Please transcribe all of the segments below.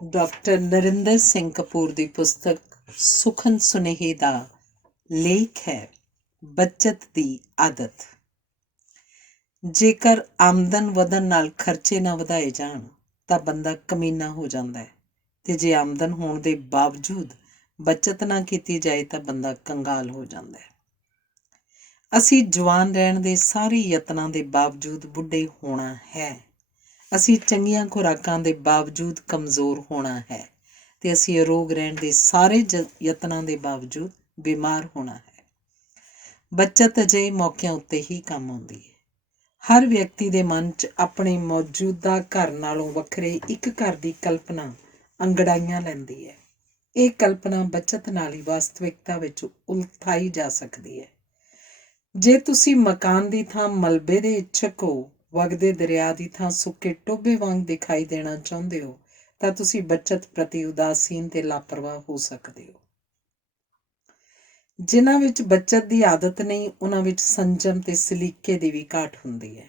Doctor Narendra Singh Kapoor ਦੀ ਪੁਸਤਕ ਸੁਖਨ ਸੁਨੇਹੇ ਦਾ ਲੇਖ ਹੈ ਬੱਚਤ ਦੀ ਆਦਤ। ਜੇਕਰ ਆਮਦਨ ਵਧਣ ਨਾਲ ਖਰਚੇ ਨਾ ਵਧਾਏ ਜਾਣ ਤਾਂ ਬੰਦਾ ਕਮੀਨਾ ਹੋ ਜਾਂਦਾ ਹੈ, ਤੇ ਜੇ ਆਮਦਨ ਹੋਣ ਦੇ ਬਾਵਜੂਦ ਬੱਚਤ ਨਾ ਕੀਤੀ ਜਾਏ ਤਾਂ ਬੰਦਾ ਕੰਗਾਲ ਹੋ ਜਾਂਦਾ ਹੈ। ਅਸੀਂ ਜਵਾਨ ਰਹਿਣ ਦੇ ਸਾਰੇ ਯਤਨਾਂ ਦੇ ਬਾਵਜੂਦ ਬੁੱਢੇ ਹੋਣਾ ਹੈ। ਅਸੀਂ ਚੰਗੀਆਂ ਖੁਰਾਕਾਂ ਦੇ ਬਾਵਜੂਦ ਕਮਜ਼ੋਰ ਹੋਣਾ ਹੈ, ਤੇ ਅਸੀਂ ਅਰੋਗ ਰਹਿਣ ਦੇ ਸਾਰੇ ਯਤਨਾਂ ਦੇ ਬਾਵਜੂਦ ਬਿਮਾਰ ਹੋਣਾ ਹੈ। ਬੱਚਤ ਅਜਿਹੇ ਮੌਕਿਆਂ ਉੱਤੇ ਹੀ ਕੰਮ ਆਉਂਦੀ ਹੈ। ਹਰ ਵਿਅਕਤੀ ਦੇ ਮਨ 'ਚ ਆਪਣੇ ਮੌਜੂਦਾ ਘਰ ਨਾਲੋਂ ਵੱਖਰੇ ਇੱਕ ਘਰ ਦੀ ਕਲਪਨਾ ਅੰਗੜਾਈਆਂ ਲੈਂਦੀ ਹੈ। ਇਹ ਕਲਪਨਾ ਬੱਚਤ ਨਾਲ ਹੀ ਵਾਸਤਵਿਕਤਾ ਵਿੱਚ ਉਲਥਾਈ ਜਾ ਸਕਦੀ ਹੈ। ਜੇ ਤੁਸੀਂ ਮਕਾਨ ਦੀ ਥਾਂ ਮਲਬੇ ਦੇ ਇੱਛਕ ਹੋ, ਵਗਦੇ ਦਰਿਆ ਦੀ ਥਾਂ ਸੁੱਕੇ ਟੋਭੇ ਵਾਂਗ ਦਿਖਾਈ ਦੇਣਾ ਚਾਹੁੰਦੇ ਹੋ, ਤਾਂ ਤੁਸੀਂ ਬੱਚਤ ਪ੍ਰਤੀ ਉਦਾਸੀਨ ਤੇ ਲਾਪਰਵਾਹ ਹੋ ਸਕਦੇ ਹੋ। ਜਿਨ੍ਹਾਂ ਵਿੱਚ ਬੱਚਤ ਦੀ ਆਦਤ ਨਹੀਂ, ਉਹਨਾਂ ਵਿੱਚ ਸੰਜਮ ਤੇ ਸਲੀਕੇ ਦੀ ਵੀ ਘਾਟ ਹੁੰਦੀ ਹੈ।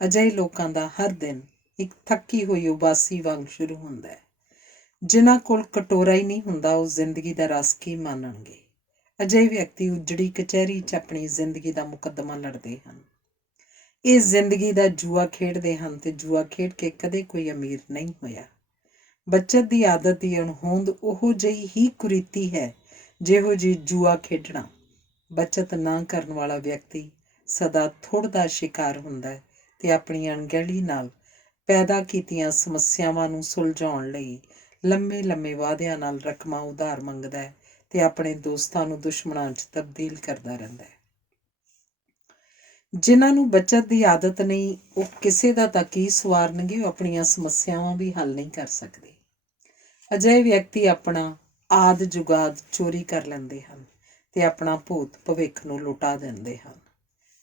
ਅਜਿਹੇ ਲੋਕਾਂ ਦਾ ਹਰ ਦਿਨ ਇੱਕ ਥੱਕੀ ਹੋਈ ਉਬਾਸੀ ਵਾਂਗ ਸ਼ੁਰੂ ਹੁੰਦਾ ਹੈ। ਜਿਨ੍ਹਾਂ ਕੋਲ ਕਟੋਰਾ ਹੀ ਨਹੀਂ ਹੁੰਦਾ, ਉਹ ਜ਼ਿੰਦਗੀ ਦਾ ਰਸ ਕੀ ਮਾਣਨਗੇ। ਅਜਿਹੇ ਵਿਅਕਤੀ ਉਜੜੀ ਕਚਹਿਰੀ 'ਚ ਆਪਣੀ ਜ਼ਿੰਦਗੀ ਦਾ ਮੁਕੱਦਮਾ ਲੜਦੇ ਹਨ। ਇਹ ਜ਼ਿੰਦਗੀ ਦਾ ਜੂਆ ਖੇਡਦੇ ਹਨ, ਤੇ ਜੂਆ ਖੇਡ ਕੇ ਕਦੇ ਕੋਈ ਅਮੀਰ ਨਹੀਂ ਹੋਇਆ। ਬੱਚਤ ਦੀ ਆਦਤ ਦੀ ਅਣਹੋਂਦ ਉਹੋ ਜਿਹੀ ਹੀ ਕੁਰੀਤੀ ਹੈ ਜਿਹੋ ਜਿਹੀ ਜੂਆ ਖੇਡਣਾ। ਬੱਚਤ ਨਾ ਕਰਨ ਵਾਲਾ ਵਿਅਕਤੀ ਸਦਾ ਥੁੜ ਦਾ ਸ਼ਿਕਾਰ ਹੁੰਦਾ ਹੈ, ਤੇ ਆਪਣੀ ਅਣਗਹਿਲੀ ਨਾਲ ਪੈਦਾ ਕੀਤੀਆਂ ਸਮੱਸਿਆਵਾਂ ਨੂੰ ਸੁਲਝਾਉਣ ਲਈ ਲੰਮੇ ਲੰਮੇ ਵਾਅਦਿਆਂ ਨਾਲ ਰਕਮਾਂ ਉਧਾਰ ਮੰਗਦਾ ਹੈ, ਤੇ ਆਪਣੇ ਦੋਸਤਾਂ ਨੂੰ ਦੁਸ਼ਮਣਾਂ 'ਚ ਤਬਦੀਲ ਕਰਦਾ ਰਹਿੰਦਾ ਹੈ। ਜਿਨ੍ਹਾਂ ਨੂੰ ਬੱਚਤ ਦੀ ਆਦਤ ਨਹੀਂ, ਉਹ ਕਿਸੇ ਦਾ ਤਾਂ ਕੀ ਸਵਾਰਨਗੇ, ਉਹ ਆਪਣੀਆਂ ਸਮੱਸਿਆਵਾਂ ਵੀ ਹੱਲ ਨਹੀਂ ਕਰ ਸਕਦੇ। ਅਜਿਹੇ ਵਿਅਕਤੀ ਆਪਣਾ ਆਦ ਜੁਗਾਦ ਚੋਰੀ ਕਰ ਲੈਂਦੇ ਹਨ, ਤੇ ਆਪਣਾ ਭੂਤ ਭਵਿੱਖ ਨੂੰ ਲੁਟਾ ਦਿੰਦੇ ਹਨ।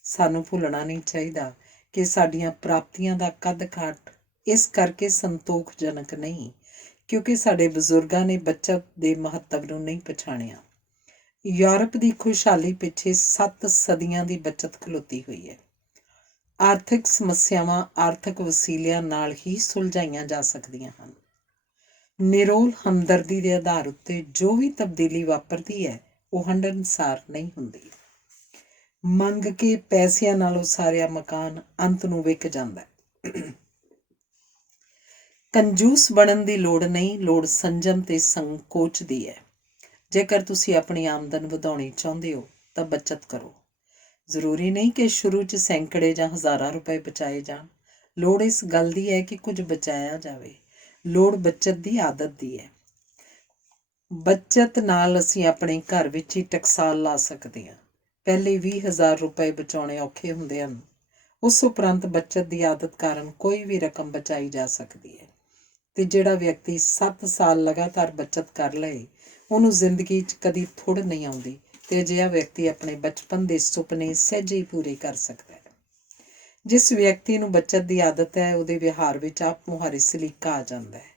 ਸਾਨੂੰ ਭੁੱਲਣਾ ਨਹੀਂ ਚਾਹੀਦਾ ਕਿ ਸਾਡੀਆਂ ਪ੍ਰਾਪਤੀਆਂ ਦਾ ਕੱਦ ਕਾਠ ਇਸ ਕਰਕੇ ਸੰਤੋਖਜਨਕ ਨਹੀਂ ਕਿਉਂਕਿ ਸਾਡੇ ਬਜ਼ੁਰਗਾਂ ਨੇ ਬੱਚਤ ਦੇ ਮਹੱਤਵ ਨੂੰ ਨਹੀਂ ਪਛਾਣਿਆ। ਯੂਰਪ ਦੀ ਖੁਸ਼ਹਾਲੀ ਪਿੱਛੇ 7 ਸਦੀਆਂ ਦੀ ਬੱਚਤ ਖਲੋਤੀ ਹੋਈ ਹੈ। ਆਰਥਿਕ ਸਮੱਸਿਆਵਾਂ ਆਰਥਿਕ ਵਸੀਲਿਆਂ ਨਾਲ ਹੀ ਸੁਲਝਾਈਆਂ ਜਾ ਸਕਦੀਆਂ ਹਨ। ਨਿਰੋਲ ਹਮਦਰਦੀ ਦੇ ਆਧਾਰ ਉੱਤੇ ਜੋ ਵੀ ਤਬਦੀਲੀ ਵਾਪਰਦੀ ਹੈ, ਉਹ ਹੰਢਣਸਾਰ ਨਹੀਂ ਹੁੰਦੀ। ਮੰਗ ਕੇ ਪੈਸਿਆਂ ਨਾਲ ਉਸਾਰਿਆ ਮਕਾਨ ਅੰਤ ਨੂੰ ਵਿਕ ਜਾਂਦਾ ਹੈ। ਕੰਜੂਸ ਬਣਨ ਦੀ ਲੋੜ ਨਹੀਂ, ਲੋੜ ਸੰਜਮ ਤੇ ਸੰਕੋਚ ਦੀ ਹੈ। ਜੇਕਰ ਤੁਸੀਂ ਆਪਣੀ ਆਮਦਨ ਵਧਾਉਣੀ ਚਾਹੁੰਦੇ ਹੋ ਤਾਂ ਬੱਚਤ ਕਰੋ। ਜ਼ਰੂਰੀ ਨਹੀਂ ਕਿ ਸ਼ੁਰੂ 'ਚ ਸੈਂਕੜੇ ਜਾਂ ਹਜ਼ਾਰਾਂ ਰੁਪਏ ਬਚਾਏ ਜਾਣ। ਲੋੜ ਇਸ ਗੱਲ ਦੀ ਹੈ ਕਿ ਕੁਝ ਬਚਾਇਆ ਜਾਵੇ। ਲੋੜ ਬੱਚਤ ਦੀ ਆਦਤ ਦੀ ਹੈ। ਬੱਚਤ ਨਾਲ ਅਸੀਂ ਆਪਣੇ ਘਰ ਵਿੱਚ ਹੀ ਟਕਸਾਲ ਲਾ ਸਕਦੇ ਹਾਂ। ਪਹਿਲੇ 20,000 ਰੁਪਏ ਬਚਾਉਣੇ ਔਖੇ ਹੁੰਦੇ ਹਨ। ਉਸ ਉਪਰੰਤ ਬੱਚਤ ਦੀ ਆਦਤ ਕਾਰਨ ਕੋਈ ਵੀ ਰਕਮ ਬਚਾਈ ਜਾ ਸਕਦੀ ਹੈ। ਤੇ ਜਿਹੜਾ ਵਿਅਕਤੀ 7 ਸਾਲ ਲਗਾਤਾਰ ਬੱਚਤ ਕਰ ਲਏ, ਉਹਨੂੰ ਜ਼ਿੰਦਗੀ 'ਚ ਕਦੀ ਥੁੜ ਨਹੀਂ ਆਉਂਦੀ, ਤੇ ਅਜਿਹਾ ਵਿਅਕਤੀ ਆਪਣੇ ਬਚਪਨ ਦੇ ਸੁਪਨੇ ਸਹਿਜੇ ਹੀ ਪੂਰੇ ਕਰ ਸਕਦਾ ਹੈ। ਜਿਸ ਵਿਅਕਤੀ ਨੂੰ ਬੱਚਤ ਦੀ ਆਦਤ ਹੈ, ਉਹਦੇ ਵਿਹਾਰ ਵਿੱਚ ਆਪ ਮੁਹਾਰੇ ਸਲੀਕਾ ਆ ਜਾਂਦਾ ਹੈ।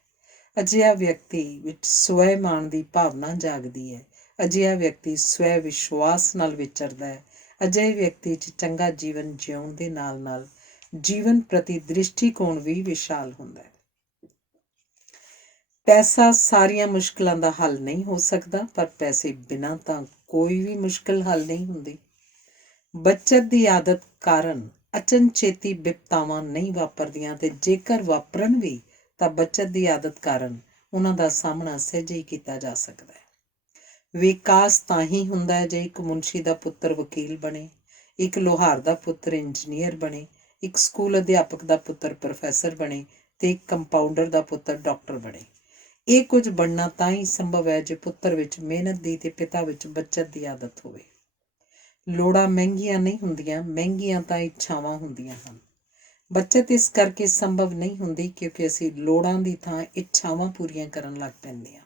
ਅਜਿਹਾ ਵਿਅਕਤੀ ਵਿੱਚ ਸਵੈਮਾਨ ਦੀ ਭਾਵਨਾ ਜਾਗਦੀ ਹੈ। ਅਜਿਹਾ ਵਿਅਕਤੀ ਸਵੈ ਵਿਸ਼ਵਾਸ ਨਾਲ ਵਿਚਰਦਾ ਹੈ। ਅਜਿਹੇ ਵਿਅਕਤੀ 'ਚ ਚੰਗਾ ਜੀਵਨ ਜਿਉਣ ਦੇ ਨਾਲ ਨਾਲ ਜੀਵਨ ਪ੍ਰਤੀ ਦ੍ਰਿਸ਼ਟੀਕੋਣ ਵੀ ਵਿਸ਼ਾਲ ਹੁੰਦਾ ਹੈ। ਪੈਸਾ ਸਾਰੀਆਂ ਮੁਸ਼ਕਿਲਾਂ ਦਾ ਹੱਲ ਨਹੀਂ ਹੋ ਸਕਦਾ, ਪਰ ਪੈਸੇ ਬਿਨਾਂ ਤਾਂ ਕੋਈ ਵੀ ਮੁਸ਼ਕਿਲ ਹੱਲ ਨਹੀਂ ਹੁੰਦੀ। ਬੱਚਤ ਦੀ ਆਦਤ ਕਾਰਨ ਅਚਨਚੇਤੀ ਬਿਪਤਾਵਾਂ ਨਹੀਂ ਵਾਪਰਦੀਆਂ, ਤੇ ਜੇਕਰ ਵਾਪਰਨ ਵੀ ਤਾਂ ਬੱਚਤ ਦੀ ਆਦਤ ਕਾਰਨ ਉਹਨਾਂ ਦਾ ਸਾਹਮਣਾ ਸਹਿਜੇ ਹੀ ਕੀਤਾ ਜਾ ਸਕਦਾ ਹੈ। ਵਿਕਾਸ ਤਾਂ ਹੀ ਹੁੰਦਾ ਹੈ ਜੇ ਇੱਕ ਮੁਨਸ਼ੀ ਦਾ ਪੁੱਤਰ ਵਕੀਲ ਬਣੇ, ਇੱਕ ਲੋਹਾਰ ਦਾ ਪੁੱਤਰ ਇੰਜੀਨੀਅਰ ਬਣੇ, ਇੱਕ ਸਕੂਲ ਅਧਿਆਪਕ ਦਾ ਪੁੱਤਰ ਪ੍ਰੋਫੈਸਰ ਬਣੇ, ਤੇ ਇੱਕ ਕੰਪਾਊਂਡਰ ਦਾ ਪੁੱਤਰ ਡਾਕਟਰ ਬਣੇ। ਇਹ ਕੁਝ ਬਣਨਾ ਤਾਂ ਹੀ ਸੰਭਵ ਹੈ ਜੇ ਪੁੱਤਰ ਵਿੱਚ ਮਿਹਨਤ ਦੀ ਤੇ ਪਿਤਾ ਵਿੱਚ ਬੱਚਤ ਦੀ ਆਦਤ ਹੋਵੇ। ਲੋੜਾਂ ਮਹਿੰਗੀਆਂ ਨਹੀਂ ਹੁੰਦੀਆਂ, ਮਹਿੰਗੀਆਂ ਤਾਂ ਇੱਛਾਵਾਂ ਹੁੰਦੀਆਂ ਹਨ। ਬੱਚਤ ਇਸ ਕਰਕੇ ਸੰਭਵ ਨਹੀਂ ਹੁੰਦੀ ਕਿਉਂਕਿ ਅਸੀਂ ਲੋੜਾਂ ਦੀ ਥਾਂ ਇੱਛਾਵਾਂ ਪੂਰੀਆਂ ਕਰਨ ਲੱਗ ਪੈਂਦੇ ਹਾਂ,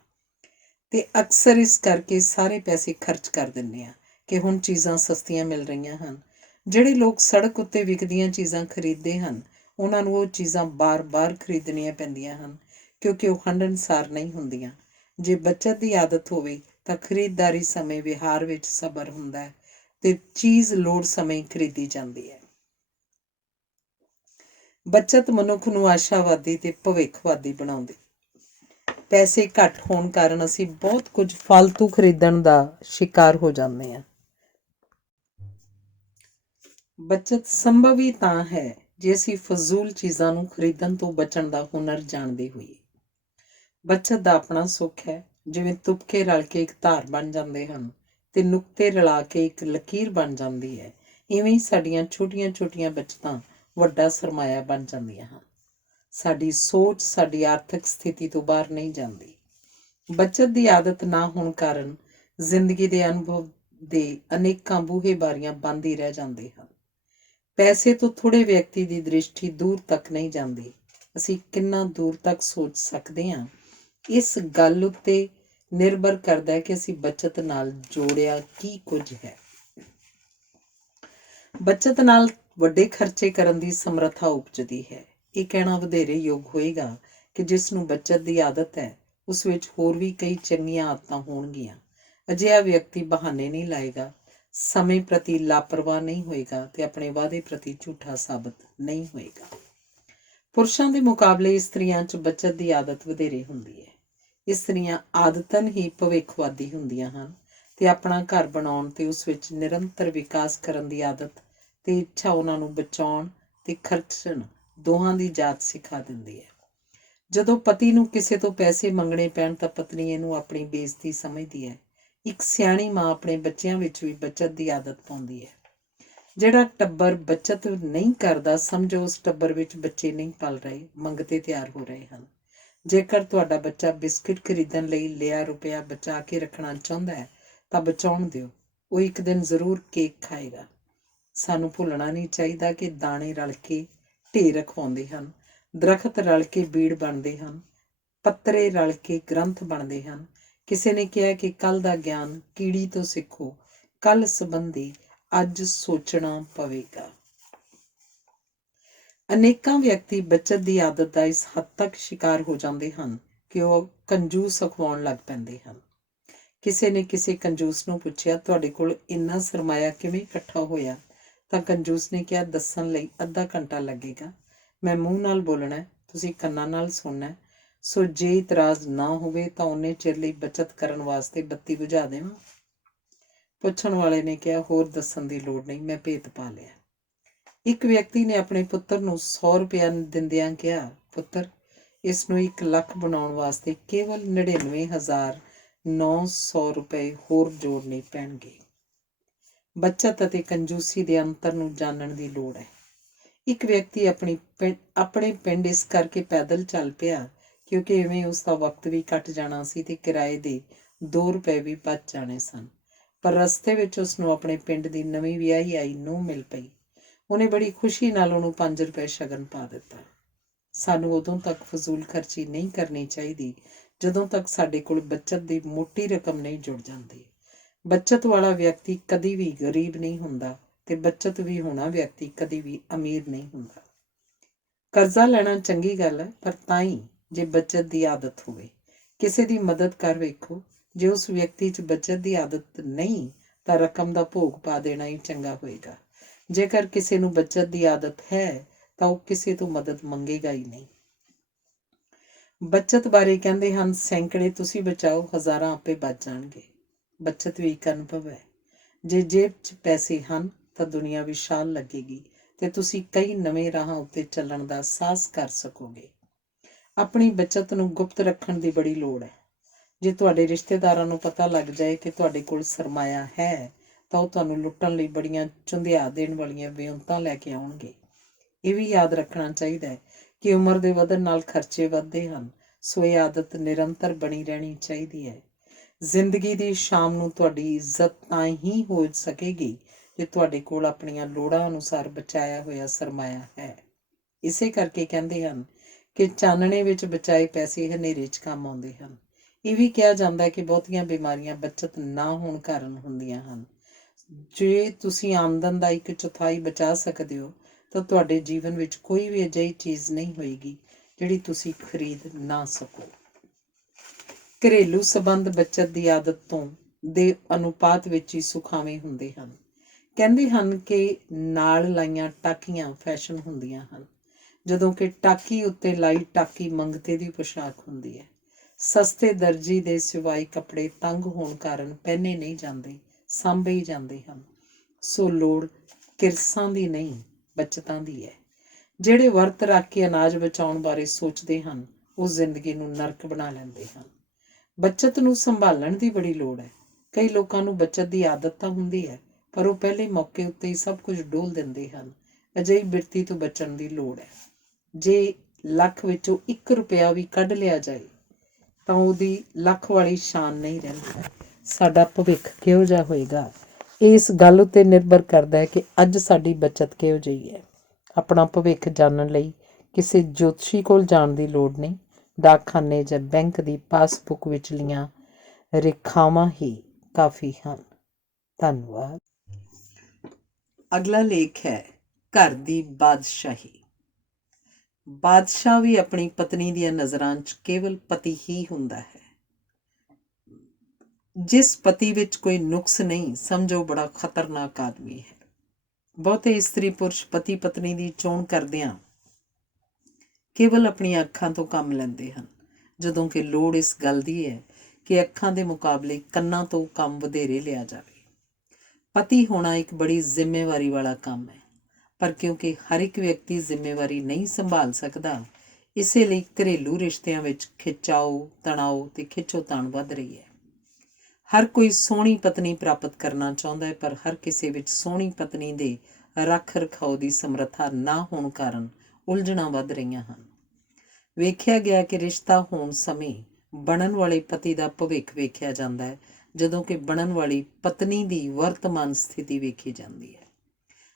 ਤੇ ਅਕਸਰ ਇਸ ਕਰਕੇ ਸਾਰੇ ਪੈਸੇ ਖਰਚ ਕਰ ਦਿੰਦੇ ਹਾਂ ਕਿ ਹੁਣ ਚੀਜ਼ਾਂ ਸਸਤੀਆਂ ਮਿਲ ਰਹੀਆਂ ਹਨ। ਜਿਹੜੇ ਲੋਕ ਸੜਕ ਉੱਤੇ ਵਿਕਦੀਆਂ ਚੀਜ਼ਾਂ ਖਰੀਦਦੇ ਹਨ, ਉਹਨਾਂ ਨੂੰ ਉਹ ਚੀਜ਼ਾਂ ਬਾਰ-ਬਾਰ ਖਰੀਦਣੀਆਂ ਪੈਂਦੀਆਂ ਹਨ ਕਿਉਂਕਿ ਉਹ ਹੰਢਣਸਾਰ ਨਹੀਂ ਹੁੰਦੀਆਂ। ਜੇ ਬੱਚਤ ਦੀ ਆਦਤ ਹੋਵੇ ਤਾਂ ਖਰੀਦਦਾਰੀ ਸਮੇਂ ਵਿਹਾਰ ਵਿੱਚ ਸਬਰ ਹੁੰਦਾ ਹੈ, ਤੇ ਚੀਜ਼ ਲੋੜ ਸਮੇਂ ਖਰੀਦੀ ਜਾਂਦੀ ਹੈ। ਬੱਚਤ ਮਨੁੱਖ ਨੂੰ ਆਸ਼ਾਵਾਦੀ ਤੇ ਭਵਿੱਖਵਾਦੀ ਬਣਾਉਂਦੀ ਪੈਸੇ ਘੱਟ ਹੋਣ ਕਾਰਨ ਅਸੀਂ ਬਹੁਤ ਕੁਝ ਫालतू ਖਰੀਦਣ ਦਾ ਸ਼ਿਕਾਰ ਹੋ ਜਾਂਦੇ ਹਾਂ। ਬੱਚਤ ਸੰਭਵ ਹੀ ਤਾਂ ਹੈ ਜੇ ਅਸੀਂ ਫਜ਼ੂਲ ਚੀਜ਼ਾਂ ਨੂੰ ਖਰੀਦਣ ਤੋਂ ਬਚਣ ਦਾ ਹੁਨਰ ਜਾਣਦੇ ਹੋਈਏ। ਬੱਚਤ ਦਾ ਆਪਣਾ ਸੁੱਖ ਹੈ, ਜਿਵੇਂ ਤੁਪਕੇ ਰਲ ਕੇ ਇੱਕ ਧਾਰ ਬਣ ਜਾਂਦੇ ਹਨ ਤੇ ਨੁਕਤੇ ਰਲਾ ਕੇ ਇੱਕ ਲਕੀਰ ਬਣ ਜਾਂਦੀ ਹੈ, ਇਵੇਂ ਹੀ ਸਾਡੀਆਂ ਛੋਟੀਆਂ-ਛੋਟੀਆਂ ਬੱਚਤਾਂ ਵੱਡਾ ਸਰਮਾਇਆ ਬਣ ਜਾਂਦੀਆਂ ਹਨ। ਸਾਡੀ ਸੋਚ ਸਾਡੀ ਆਰਥਿਕ ਸਥਿਤੀ ਤੋਂ ਬਾਹਰ ਨਹੀਂ ਜਾਂਦੀ। ਬੱਚਤ ਦੀ ਆਦਤ ਨਾ ਹੋਣ ਕਾਰਨ ਜ਼ਿੰਦਗੀ ਦੇ ਅਨੁਭਵ ਦੇ ਅਨੇਕਾਂ ਬੂਹੇ ਬਾਰੀਆਂ ਬੰਦ ਹੀ ਰਹਿ ਜਾਂਦੇ ਹਨ। ਪੈਸੇ ਤੋਂ ਥੋੜ੍ਹੇ ਵਿਅਕਤੀ ਦੀ ਦ੍ਰਿਸ਼ਟੀ ਦੂਰ ਤੱਕ ਨਹੀਂ ਜਾਂਦੀ। ਅਸੀਂ ਕਿੰਨਾ ਦੂਰ ਤੱਕ ਸੋਚ ਸਕਦੇ ਹਾਂ, ਇਸ ਗੱਲ ਉੱਤੇ ਨਿਰਭਰ ਕਰਦਾ ਹੈ ਕਿ ਅਸੀਂ ਬੱਚਤ ਨਾਲ ਜੋੜਿਆ ਕੀ ਕੁਝ ਹੈ। ਬੱਚਤ ਨਾਲ ਵੱਡੇ ਖਰਚੇ ਕਰਨ ਦੀ ਸਮਰੱਥਾ ਉਪਜਦੀ ਹੈ। ਇਹ ਕਹਿਣਾ ਵਧੇਰੇ ਯੋਗ ਹੋਏਗਾ ਕਿ ਜਿਸ ਨੂੰ ਬੱਚਤ ਦੀ ਆਦਤ ਹੈ, ਉਸ ਵਿੱਚ ਹੋਰ ਵੀ ਕਈ ਚੰਗੀਆਂ ਆਦਤਾਂ ਹੋਣਗੀਆਂ। ਅਜਿਹਾ ਵਿਅਕਤੀ ਬਹਾਨੇ ਨਹੀਂ ਲਾਏਗਾ, ਸਮੇਂ ਪ੍ਰਤੀ ਲਾਪਰਵਾਹ ਨਹੀਂ ਹੋਏਗਾ ਤੇ ਆਪਣੇ ਵਾਅਦੇ ਪ੍ਰਤੀ ਝੂਠਾ ਸਾਬਤ ਨਹੀਂ ਹੋਏਗਾ। ਪੁਰਸ਼ਾਂ ਦੇ ਮੁਕਾਬਲੇ ਇਸਤਰੀਆਂ 'ਚ ਬੱਚਤ ਦੀ ਆਦਤ ਵਧੇਰੇ ਹੁੰਦੀ ਹੈ। ਇਸਤਰੀਆਂ ਆਦਤਨ ਹੀ ਭਵਿੱਖਵਾਦੀ ਹੁੰਦੀਆਂ ਹਨ ਤੇ ਆਪਣਾ ਘਰ ਬਣਾਉਣ ਤੇ ਉਸ ਵਿੱਚ ਨਿਰੰਤਰ ਵਿਕਾਸ ਕਰਨ ਦੀ ਆਦਤ ਤੇ ਇੱਛਾ ਉਹਨਾਂ ਨੂੰ ਬਚਾਉਣ ਤੇ ਖਰਚਣ ਦੋਹਾਂ ਦੀ ਜਾਚ ਸਿਖਾ ਦਿੰਦੀ ਹੈ। ਜਦੋਂ ਪਤੀ ਨੂੰ ਕਿਸੇ ਤੋਂ ਪੈਸੇ ਮੰਗਣੇ ਪੈਣ ਤਾਂ ਪਤਨੀ ਇਹਨੂੰ ਆਪਣੀ ਬੇਇੱਜ਼ਤੀ ਸਮਝਦੀ ਹੈ। ਇੱਕ ਸਿਆਣੀ ਮਾਂ ਆਪਣੇ ਬੱਚਿਆਂ ਵਿੱਚ ਵੀ ਬੱਚਤ ਦੀ ਆਦਤ ਪਾਉਂਦੀ ਹੈ। ਜਿਹੜਾ ਟੱਬਰ ਬੱਚਤ ਨਹੀਂ ਕਰਦਾ, ਸਮਝੋ ਉਸ ਟੱਬਰ ਵਿੱਚ ਬੱਚੇ ਨਹੀਂ ਪਲ ਰਹੇ, ਮੰਗਤੇ ਤਿਆਰ ਹੋ ਰਹੇ ਹਨ। ਜੇਕਰ ਤੁਹਾਡਾ ਬੱਚਾ ਬਿਸਕਿਟ ਖਰੀਦਣ ਲਈ ਲਿਆ ਰੁਪਇਆ ਬਚਾ ਕੇ ਰੱਖਣਾ ਚਾਹੁੰਦਾ ਹੈ ਤਾਂ ਬਚਾਉਣ ਦਿਓ, ਉਹ ਇੱਕ ਦਿਨ ਜ਼ਰੂਰ ਕੇਕ ਖਾਏਗਾ। ਸਾਨੂੰ ਭੁੱਲਣਾ ਨਹੀਂ ਚਾਹੀਦਾ ਕਿ ਦਾਣੇ ਰਲ ਕੇ ਢੇਰ ਰਖਵਾਉਂਦੇ ਹਨ, ਦਰਖਤ ਰਲ ਕੇ ਬੀੜ ਬਣਦੇ ਹਨ, ਪੱਤਰੇ ਰਲ ਕੇ ਗ੍ਰੰਥ ਬਣਦੇ ਹਨ। ਕਿਸੇ ਨੇ ਕਿਹਾ ਕਿ ਕੱਲ੍ਹ ਦਾ ਗਿਆਨ ਕੀੜੀ ਤੋਂ ਸਿੱਖੋ, ਕੱਲ੍ਹ ਸੰਬੰਧੀ ਅੱਜ ਸੋਚਣਾ ਪਵੇਗਾ। ਅਨੇਕਾਂ ਵਿਅਕਤੀ ਬੱਚਤ ਦੀ ਆਦਤ ਦਾ ਇਸ ਹੱਦ ਤੱਕ ਸ਼ਿਕਾਰ ਹੋ ਜਾਂਦੇ ਹਨ ਕਿ ਉਹ ਕੰਜੂਸ ਅਖਵਾਉਣ ਲੱਗ ਪੈਂਦੇ ਹਨ। ਕਿਸੇ ਨੇ ਕਿਸੇ ਕੰਜੂਸ ਨੂੰ ਪੁੱਛਿਆ, ਤੁਹਾਡੇ ਕੋਲ ਇੰਨਾ ਸਰਮਾਇਆ ਕਿਵੇਂ ਇਕੱਠਾ ਹੋਇਆ? ਤਾਂ ਕੰਜੂਸ ਨੇ ਕਿਹਾ, ਦੱਸਣ ਲਈ ਅੱਧਾ ਘੰਟਾ ਲੱਗੇਗਾ। ਮੈਂ ਮੂੰਹ ਨਾਲ ਬੋਲਣਾ, ਤੁਸੀਂ ਕੰਨਾਂ ਨਾਲ ਸੁਣਨਾ। ਸੋ ਜੇ ਇਤਰਾਜ਼ ਨਾ ਹੋਵੇ ਤਾਂ ਉਹਨੇ ਚਿਰ ਲਈ ਬੱਚਤ ਕਰਨ ਵਾਸਤੇ ਬੱਤੀ ਬੁਝਾ ਦੇਵਾਂ। ਪੁੱਛਣ ਵਾਲੇ ਨੇ ਕਿਹਾ, ਹੋਰ ਦੱਸਣ ਦੀ ਲੋੜ ਨਹੀਂ, ਮੈਂ ਭੇਤ ਪਾ ਲਿਆ। ਇੱਕ ਵਿਅਕਤੀ ਨੇ ਆਪਣੇ ਪੁੱਤਰ ਨੂੰ 100 ਰੁਪਇਆ ਦਿੰਦਿਆਂ ਕਿਹਾ, ਪੁੱਤਰ, ਇਸ ਨੂੰ 1 ਲੱਖ ਬਣਾਉਣ ਵਾਸਤੇ ਕੇਵਲ 99,900 ਰੁਪਏ ਹੋਰ ਜੋੜਨੇ ਪੈਣਗੇ। ਬੱਚਤ ਅਤੇ ਕੰਜੂਸੀ ਦੇ ਅੰਤਰ ਨੂੰ ਜਾਣਨ ਦੀ ਲੋੜ ਹੈ। ਇੱਕ ਵਿਅਕਤੀ ਆਪਣੇ ਪਿੰਡ ਇਸ ਕਰਕੇ ਪੈਦਲ ਚੱਲ ਪਿਆ ਕਿਉਂਕਿ ਇਵੇਂ ਉਸ ਦਾ ਵਕਤ ਵੀ ਘੱਟ ਜਾਣਾ ਸੀ ਤੇ ਕਿਰਾਏ ਦੇ 2 ਰੁਪਏ ਵੀ ਬਚ ਜਾਣੇ ਸਨ। ਪਰ ਰਸਤੇ ਵਿੱਚ ਉਸ ਨੂੰ ਆਪਣੇ ਪਿੰਡ ਦੀ ਨਵੀਂ ਵਿਆਹੀ ਆਈ ਨੂੰਹ ਮਿਲ ਪਈ। ਉਹਨੇ ਬੜੀ ਖੁਸ਼ੀ ਨਾਲ ਉਹਨੂੰ 5 ਰੁਪਏ ਸ਼ਗਨ ਪਾ ਦਿੱਤਾ। ਸਾਨੂੰ ਉਦੋਂ ਤੱਕ ਫਜ਼ੂਲ ਖਰਚੀ ਨਹੀਂ ਕਰਨੀ ਚਾਹੀਦੀ ਜਦੋਂ ਤੱਕ ਸਾਡੇ ਕੋਲ ਬੱਚਤ ਦੀ ਮੋਟੀ ਰਕਮ ਨਹੀਂ ਜੁੜ ਜਾਂਦੀ। ਬੱਚਤ ਵਾਲਾ ਵਿਅਕਤੀ ਕਦੀ ਵੀ ਗਰੀਬ ਨਹੀਂ ਹੁੰਦਾ ਤੇ ਬੱਚਤ ਵੀ ਹੋਣਾ ਵਿਅਕਤੀ ਕਦੀ ਵੀ ਅਮੀਰ ਨਹੀਂ ਹੁੰਦਾ। ਕਰਜ਼ਾ ਲੈਣਾ ਚੰਗੀ ਗੱਲ ਹੈ, ਪਰ ਤਾਂ ਹੀ ਜੇ ਬੱਚਤ ਦੀ ਆਦਤ ਹੋਵੇ। ਕਿਸੇ ਦੀ ਮਦਦ ਕਰ ਵੇਖੋ। ਜੇ ਉਸ ਵਿਅਕਤੀ 'ਚ ਬੱਚਤ ਦੀ ਆਦਤ ਨਹੀਂ ਤਾਂ ਰਕਮ ਦਾ ਭੋਗ ਪਾ ਦੇਣਾ ਹੀ ਚੰਗਾ ਹੋਏਗਾ। ਜੇਕਰ ਕਿਸੇ ਨੂੰ ਬੱਚਤ ਦੀ ਆਦਤ ਹੈ ਤਾਂ ਉਹ ਕਿਸੇ ਤੋਂ ਮਦਦ ਮੰਗੇਗਾ ਹੀ ਨਹੀਂ। ਬੱਚਤ ਬਾਰੇ ਕਹਿੰਦੇ ਹਨ, ਸੈਂਕੜੇ ਤੁਸੀਂ ਬਚਾਓ, ਹਜ਼ਾਰਾਂ ਆਪੇ ਬਚ ਜਾਣਗੇ। ਬੱਚਤ ਵੀ ਇੱਕ ਅਨੁਭਵ ਹੈ। ਜੇ ਜੇਬ 'ਚ ਪੈਸੇ ਹਨ ਤਾਂ ਦੁਨੀਆ ਵਿਸ਼ਾਲ ਲੱਗੇਗੀ ਤੇ ਤੁਸੀਂ ਕਈ ਨਵੇਂ ਰਾਹਾਂ ਉੱਤੇ ਚੱਲਣ ਦਾ ਸਾਹਸ ਕਰ ਸਕੋਗੇ। ਆਪਣੀ ਬੱਚਤ ਨੂੰ ਗੁਪਤ ਰੱਖਣ ਦੀ ਬੜੀ ਲੋੜ ਹੈ। ਜੇ ਤੁਹਾਡੇ ਰਿਸ਼ਤੇਦਾਰਾਂ ਨੂੰ ਪਤਾ ਲੱਗ ਜਾਏ ਕਿ ਤੁਹਾਡੇ ਕੋਲ ਸਰਮਾਇਆ ਹੈ ਤਾਂ ਉਹ ਤੁਹਾਨੂੰ ਲੁੱਟਣ ਲਈ ਬੜੀਆਂ ਚੁੰਧਿਆ ਦੇਣ ਵਾਲੀਆਂ ਵਿਉਂਤਾਂ ਲੈ ਕੇ ਆਉਣਗੇ। ਇਹ ਵੀ ਯਾਦ ਰੱਖਣਾ ਚਾਹੀਦਾ ਹੈ ਕਿ ਉਮਰ ਦੇ ਵਧਣ ਨਾਲ ਖਰਚੇ ਵੱਧਦੇ ਹਨ, ਸੋ ਇਹ ਆਦਤ ਨਿਰੰਤਰ ਬਣੀ ਰਹਿਣੀ ਚਾਹੀਦੀ ਹੈ। ਜ਼ਿੰਦਗੀ ਦੀ ਸ਼ਾਮ ਨੂੰ ਤੁਹਾਡੀ ਇੱਜ਼ਤ ਤਾਂ ਹੀ ਹੋ ਸਕੇਗੀ ਜੇ ਤੁਹਾਡੇ ਕੋਲ ਆਪਣੀਆਂ ਲੋੜਾਂ ਅਨੁਸਾਰ ਬਚਾਇਆ ਹੋਇਆ ਸਰਮਾਇਆ ਹੈ। ਇਸੇ ਕਰਕੇ ਕਹਿੰਦੇ ਹਨ ਕਿ ਚਾਨਣੇ ਵਿੱਚ ਬਚਾਏ ਪੈਸੇ ਹਨੇਰੇ 'ਚ ਕੰਮ ਆਉਂਦੇ ਹਨ। ਇਹ ਵੀ ਕਿਹਾ ਜਾਂਦਾ ਕਿ ਬਹੁਤੀਆਂ ਬਿਮਾਰੀਆਂ ਬੱਚਤ ਨਾ ਹੋਣ ਕਾਰਨ ਹੁੰਦੀਆਂ ਹਨ। ਜੇ ਤੁਸੀਂ ਆਮਦਨ ਦਾ 1/4 ਬਚਾ ਸਕਦੇ ਹੋ ਤਾਂ ਤੁਹਾਡੇ ਜੀਵਨ ਵਿੱਚ ਕੋਈ ਵੀ ਅਜਿਹੀ ਚੀਜ਼ ਨਹੀਂ ਹੋਏਗੀ ਜਿਹੜੀ ਤੁਸੀਂ ਖਰੀਦ ਨਾ ਸਕੋ। ਘਰੇਲੂ ਸੰਬੰਧ ਬੱਚਤ ਦੀ ਆਦਤ ਤੋਂ ਦੇ ਅਨੁਪਾਤ ਵਿੱਚ ਹੀ ਸੁਖਾਵੇਂ ਹੁੰਦੇ ਹਨ। ਕਹਿੰਦੇ ਹਨ ਕਿ ਨਾਲ ਲਾਈਆਂ ਟਾਕੀਆਂ ਫੈਸ਼ਨ ਹੁੰਦੀਆਂ ਹਨ, ਜਦੋਂ ਕਿ ਟਾਕੀ ਉੱਤੇ ਲਾਈ ਟਾਕੀ ਮੰਗਤੇ ਦੀ ਪੋਸ਼ਾਕ ਹੁੰਦੀ ਹੈ। ਸਸਤੇ ਦਰਜੀ ਦੇ ਸਿਵਾਏ ਕੱਪੜੇ ਤੰਗ ਹੋਣ ਕਾਰਨ ਪਹਿਨੇ ਨਹੀਂ ਜਾਂਦੇ, ਸਾਂਭੇ ਹੀ ਜਾਂਦੇ ਹਨ। ਸੋ ਲੋੜ ਕਿਰਸਾਂ ਦੀ ਨਹੀਂ, ਬੱਚਤਾਂ ਦੀ ਹੈ। ਜਿਹੜੇ ਵਰਤ ਰੱਖ ਕੇ ਅਨਾਜ ਬਚਾਉਣ ਬਾਰੇ ਸੋਚਦੇ ਹਨ, ਉਹ ਜ਼ਿੰਦਗੀ ਨੂੰ ਨਰਕ ਬਣਾ ਲੈਂਦੇ ਹਨ। ਬੱਚਤ ਨੂੰ ਸੰਭਾਲਣ ਦੀ ਬੜੀ ਲੋੜ ਹੈ। ਕਈ ਲੋਕਾਂ ਨੂੰ ਬੱਚਤ ਦੀ ਆਦਤ ਤਾਂ ਹੁੰਦੀ ਹੈ, ਪਰ ਉਹ ਪਹਿਲੇ ਮੌਕੇ ਉੱਤੇ ਹੀ ਸਭ ਕੁਝ ਡੋਲ ਦਿੰਦੇ ਹਨ। ਅਜਿਹੀ ਬਿਰਤੀ ਤੋਂ ਬਚਣ ਦੀ ਲੋੜ ਹੈ। ਜੇ ਲੱਖ ਵਿੱਚੋਂ 1 ਰੁਪਇਆ ਵੀ ਕੱਢ ਲਿਆ ਜਾਏ ਤਾਂ ਉਹਦੀ ਲੱਖ ਵਾਲੀ ਸ਼ਾਨ ਨਹੀਂ ਰਹਿੰਦੀ। ਸਾਡਾ ਭਵਿੱਖ ਕਿਹੋ ਜਿਹਾ ਹੋਏਗਾ, ਇਸ ਗੱਲ ਉੱਤੇ ਨਿਰਭਰ ਕਰਦਾ ਹੈ ਕਿ ਅੱਜ ਸਾਡੀ ਬੱਚਤ ਕਿਹੋ ਜਿਹੀ ਹੈ। ਆਪਣਾ ਭਵਿੱਖ ਜਾਣਨ ਲਈ ਕਿਸੇ ਜੋਤਸ਼ੀ ਕੋਲ ਜਾਣ ਦੀ ਲੋੜ ਨਹੀਂ। ਡਾਕਖਾਨੇ ਜਾਂ ਬੈਂਕ ਦੀ ਪਾਸਬੁੱਕ ਵਿਚਲੀਆਂ ਰੇਖਾਵਾਂ ਹੀ ਕਾਫੀ ਹਨ। ਧੰਨਵਾਦ। ਅਗਲਾ ਲੇਖ ਹੈ ਘਰ ਦੀ ਬਾਦਸ਼ਾਹੀ। ਬਾਦਸ਼ਾਹ ਵੀ ਆਪਣੀ ਪਤਨੀ ਦੀਆਂ ਨਜ਼ਰਾਂ 'ਚ ਕੇਵਲ ਪਤੀ ਹੀ ਹੁੰਦਾ ਹੈ। ਜਿਸ ਪਤੀ ਵਿੱਚ ਕੋਈ ਨੁਕਸ ਨਹੀਂ, ਸਮਝੋ ਬੜਾ ਖਤਰਨਾਕ ਆਦਮੀ ਹੈ। ਬਹੁਤੇ ਇਸਤਰੀ ਪੁਰਸ਼ ਪਤੀ ਪਤਨੀ ਦੀ ਚੋਣ ਕਰਦਿਆਂ ਕੇਵਲ ਆਪਣੀਆਂ ਅੱਖਾਂ ਤੋਂ ਕੰਮ ਲੈਂਦੇ ਹਨ, ਜਦੋਂ ਕਿ ਲੋੜ ਇਸ ਗੱਲ ਦੀ ਹੈ ਕਿ ਅੱਖਾਂ ਦੇ ਮੁਕਾਬਲੇ ਕੰਨਾਂ ਤੋਂ ਕੰਮ ਵਧੇਰੇ ਲਿਆ ਜਾਵੇ। ਪਤੀ ਹੋਣਾ ਇੱਕ ਬੜੀ ਜ਼ਿੰਮੇਵਾਰੀ ਵਾਲਾ ਕੰਮ ਹੈ, ਪਰ ਕਿਉਂਕਿ ਹਰ ਇੱਕ ਵਿਅਕਤੀ ਜ਼ਿੰਮੇਵਾਰੀ ਨਹੀਂ ਸੰਭਾਲ ਸਕਦਾ, ਇਸੇ ਲਈ ਘਰੇਲੂ ਰਿਸ਼ਤਿਆਂ ਵਿੱਚ ਖਿਚਾਓ, ਤਣਾਓ ਤੇ ਖਿੱਚੋਤਾਣ ਵੱਧ ਰਹੀ ਹੈ। ਹਰ ਕੋਈ ਸੋਹਣੀ ਪਤਨੀ ਪ੍ਰਾਪਤ ਕਰਨਾ ਚਾਹੁੰਦਾ ਹੈ, ਪਰ ਹਰ ਕਿਸੇ ਵਿੱਚ ਸੋਹਣੀ ਪਤਨੀ ਦੇ ਰੱਖ ਰਖਾਓ ਦੀ ਸਮਰੱਥਾ ਨਾ ਹੋਣ ਕਾਰਨ ਉਲਝਣਾਂ ਵੱਧ ਰਹੀਆਂ ਹਨ। ਵੇਖਿਆ ਗਿਆ ਕਿ ਰਿਸ਼ਤਾ ਹੋਣ ਸਮੇਂ ਬਣਨ ਵਾਲੇ ਪਤੀ ਦਾ ਭਵਿੱਖ ਵੇਖਿਆ ਜਾਂਦਾ ਹੈ, ਜਦੋਂ ਕਿ ਬਣਨ ਵਾਲੀ ਪਤਨੀ ਦੀ ਵਰਤਮਾਨ ਸਥਿਤੀ ਵੇਖੀ ਜਾਂਦੀ ਹੈ।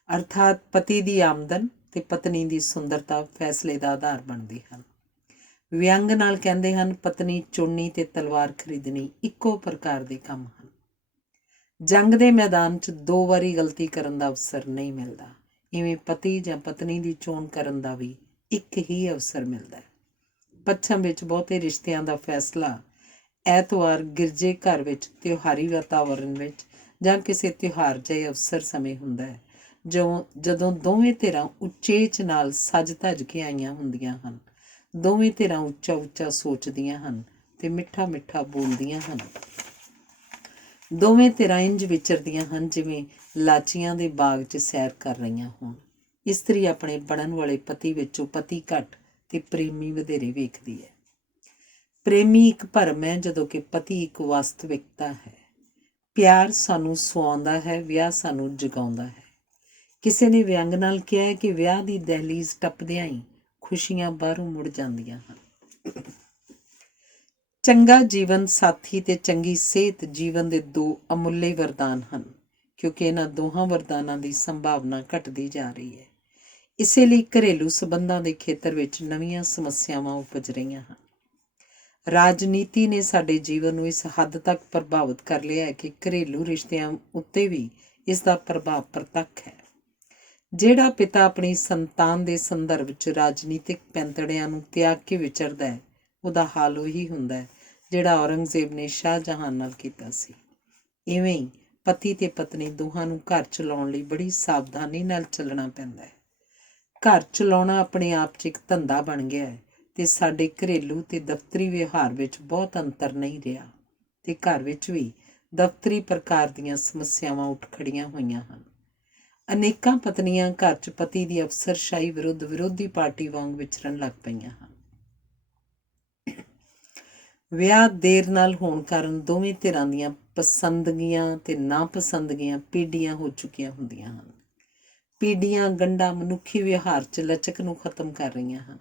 ਅਰਥਾਤ ਪਤੀ ਦੀ ਆਮਦਨ ਤੇ ਪਤਨੀ ਦੀ ਸੁੰਦਰਤਾ ਫੈਸਲੇ ਦਾ ਆਧਾਰ ਬਣਦੇ ਹਨ। ਵਿਅੰਗ ਨਾਲ ਕਹਿੰਦੇ ਹਨ, ਪਤਨੀ ਚੁਣਨੀ ਤੇ ਤਲਵਾਰ ਖਰੀਦਣੀ ਇੱਕੋ ਪ੍ਰਕਾਰ ਦੇ ਕੰਮ ਹਨ। ਜੰਗ ਦੇ ਮੈਦਾਨ 'ਚ 2 ਵਾਰੀ ਗਲਤੀ ਕਰਨ ਦਾ ਅਵਸਰ ਨਹੀਂ ਮਿਲਦਾ। ਇਵੇਂ ਪਤੀ ਜਾਂ ਪਤਨੀ ਦੀ ਚੋਣ ਕਰਨ ਦਾ ਵੀ ਇੱਕ ਹੀ ਅਵਸਰ ਮਿਲਦਾ ਹੈ। ਪੱਛਮ ਵਿੱਚ ਬਹੁਤੇ ਰਿਸ਼ਤਿਆਂ ਦਾ ਫੈਸਲਾ ਐਤਵਾਰ ਗਿਰਜੇ ਘਰ ਵਿੱਚ ਤਿਉਹਾਰੀ ਵਾਤਾਵਰਨ ਵਿੱਚ ਜਾਂ ਕਿਸੇ ਤਿਉਹਾਰ ਜਿਹੇ ਅਵਸਰ ਸਮੇਂ ਹੁੰਦਾ ਹੈ, ਜਦੋਂ ਦੋਵੇਂ ਧਿਰਾਂ ਉਚੇਚ ਨਾਲ ਸਜ ਧਜ ਕੇ ਆਈਆਂ ਹੁੰਦੀਆਂ ਹਨ। ਦੋਵੇਂ ਧਿਰਾਂ ਉੱਚਾ ਉੱਚਾ ਸੋਚਦੀਆਂ ਹਨ ਤੇ ਮਿੱਠਾ ਮਿੱਠਾ ਬੋਲਦੀਆਂ ਹਨ। ਦੋਵੇਂ ਧਿਰਾਂ ਇੰਝ ਵਿਚਰਦੀਆਂ ਹਨ ਜਿਵੇਂ ਲਾਚੀਆਂ ਦੇ ਬਾਗ 'ਚ ਸੈਰ ਕਰ ਰਹੀਆਂ ਹੋਣ। ਇਸਤਰੀ ਆਪਣੇ ਬਣਨ ਵਾਲੇ ਪਤੀ ਵਿੱਚੋਂ ਪਤੀ ਘੱਟ ਤੇ ਪ੍ਰੇਮੀ ਵਧੇਰੇ ਵੇਖਦੀ ਹੈ। ਪ੍ਰੇਮੀ ਇੱਕ ਭਰਮ ਹੈ, ਜਦੋਂ ਕਿ ਪਤੀ ਇੱਕ ਵਾਸਤਵਿਕਤਾ ਹੈ। ਪਿਆਰ ਸਾਨੂੰ ਸੁਆਉਂਦਾ ਹੈ, ਵਿਆਹ ਸਾਨੂੰ ਜਗਾਉਂਦਾ ਹੈ। ਕਿਸੇ ਨੇ ਵਿਅੰਗ ਨਾਲ ਕਿਹਾ ਹੈ ਕਿ ਵਿਆਹ ਦੀ ਦਹਿਲੀਜ਼ ਟੱਪਦਿਆਂ ਹੀ ਖੁਸ਼ੀਆਂ ਬਾਹਰੋਂ ਮੁੜ ਜਾਂਦੀਆਂ ਹਨ। ਚੰਗਾ ਜੀਵਨ ਸਾਥੀ ਤੇ ਚੰਗੀ ਸਿਹਤ ਜੀਵਨ ਦੇ 2 ਅਮੁੱਲੇ ਵਰਦਾਨ ਹਨ, ਕਿਉਂਕਿ ਇਹਨਾਂ ਦੋਹਾਂ ਵਰਦਾਨਾਂ ਦੀ ਸੰਭਾਵਨਾ ਘਟਦੀ ਜਾ ਰਹੀ ਹੈ। ਇਸੇ ਲਈ ਘਰੇਲੂ ਸੰਬੰਧਾਂ ਦੇ ਖੇਤਰ ਵਿੱਚ ਨਵੀਆਂ ਸਮੱਸਿਆਵਾਂ ਉਪਜ ਰਹੀਆਂ ਹਨ। ਰਾਜਨੀਤੀ ਨੇ ਸਾਡੇ ਜੀਵਨ ਨੂੰ ਇਸ ਹੱਦ ਤੱਕ ਪ੍ਰਭਾਵਿਤ ਕਰ ਲਿਆ ਹੈ ਕਿ ਘਰੇਲੂ ਰਿਸ਼ਤਿਆਂ ਉੱਤੇ ਵੀ ਇਸ ਦਾ ਪ੍ਰਭਾਵ ਪ੍ਰਤੱਖ ਹੈ। ਜਿਹੜਾ ਪਿਤਾ ਆਪਣੀ ਸੰਤਾਨ ਦੇ ਸੰਦਰਭ 'ਚ ਰਾਜਨੀਤਿਕ ਪੈਂਤੜਿਆਂ ਨੂੰ ਤਿਆਗ ਕੇ ਵਿਚਰਦਾ ਹੈ, ਉਹਦਾ ਹਾਲ ਉਹੀ ਹੁੰਦਾ ਹੈ ਜਿਹੜਾ ਔਰੰਗਜ਼ੇਬ ਨੇ ਸ਼ਾਹਜਹਾਨ ਨਾਲ ਕੀਤਾ ਸੀ। ਇਵੇਂ ਹੀ ਪਤੀ ਤੇ ਪਤਨੀ ਦੋਹਾਂ ਨੂੰ ਘਰ ਚਲਾਉਣ ਲਈ ਬੜੀ ਸਾਵਧਾਨੀ ਨਾਲ ਚੱਲਣਾ ਪੈਂਦਾ ਹੈ। ਘਰ ਚਲਾਉਣਾ ਆਪਣੇ ਆਪ 'ਚ ਇੱਕ ਧੰਦਾ ਬਣ ਗਿਆ ਹੈ ਤੇ ਸਾਡੇ ਘਰੇਲੂ ਤੇ ਦਫ਼ਤਰੀ ਵਿਵਹਾਰ ਵਿੱਚ ਬਹੁਤ ਅੰਤਰ ਨਹੀਂ ਰਿਹਾ, ਤੇ ਘਰ ਵਿੱਚ ਵੀ ਦਫ਼ਤਰੀ ਪ੍ਰਕਾਰ ਦੀਆਂ ਸਮੱਸਿਆਵਾਂ ਉੱਠ ਖੜੀਆਂ ਹੋਈਆਂ ਹਨ। ਅਨੇਕਾਂ ਪਤਨੀਆਂ ਘਰ 'ਚ ਪਤੀ ਦੀ ਅਫਸਰਸ਼ਾਹੀ ਵਿਰੁੱਧ ਵਿਰੋਧੀ ਪਾਰਟੀ ਵਾਂਗ ਵਿਚਰਨ ਲੱਗ ਪਈਆਂ ਹਨ। ਵਿਆਹ ਦੇਰ ਨਾਲ ਹੋਣ ਕਾਰਨ ਦੋਵੇਂ ਧਿਰਾਂ ਦੀਆਂ ਪਸੰਦਗੀਆਂ ਤੇ ਨਾਪਸੰਦਗੀਆਂ ਪੀੜ੍ਹੀਆਂ ਹੋ ਚੁੱਕੀਆਂ ਹੁੰਦੀਆਂ ਹਨ। ਪੀੜ੍ਹੀਆਂ ਗੰਢਾਂ ਮਨੁੱਖੀ ਵਿਵਹਾਰ 'ਚ ਲਚਕ ਨੂੰ ਖਤਮ ਕਰ ਰਹੀਆਂ ਹਨ,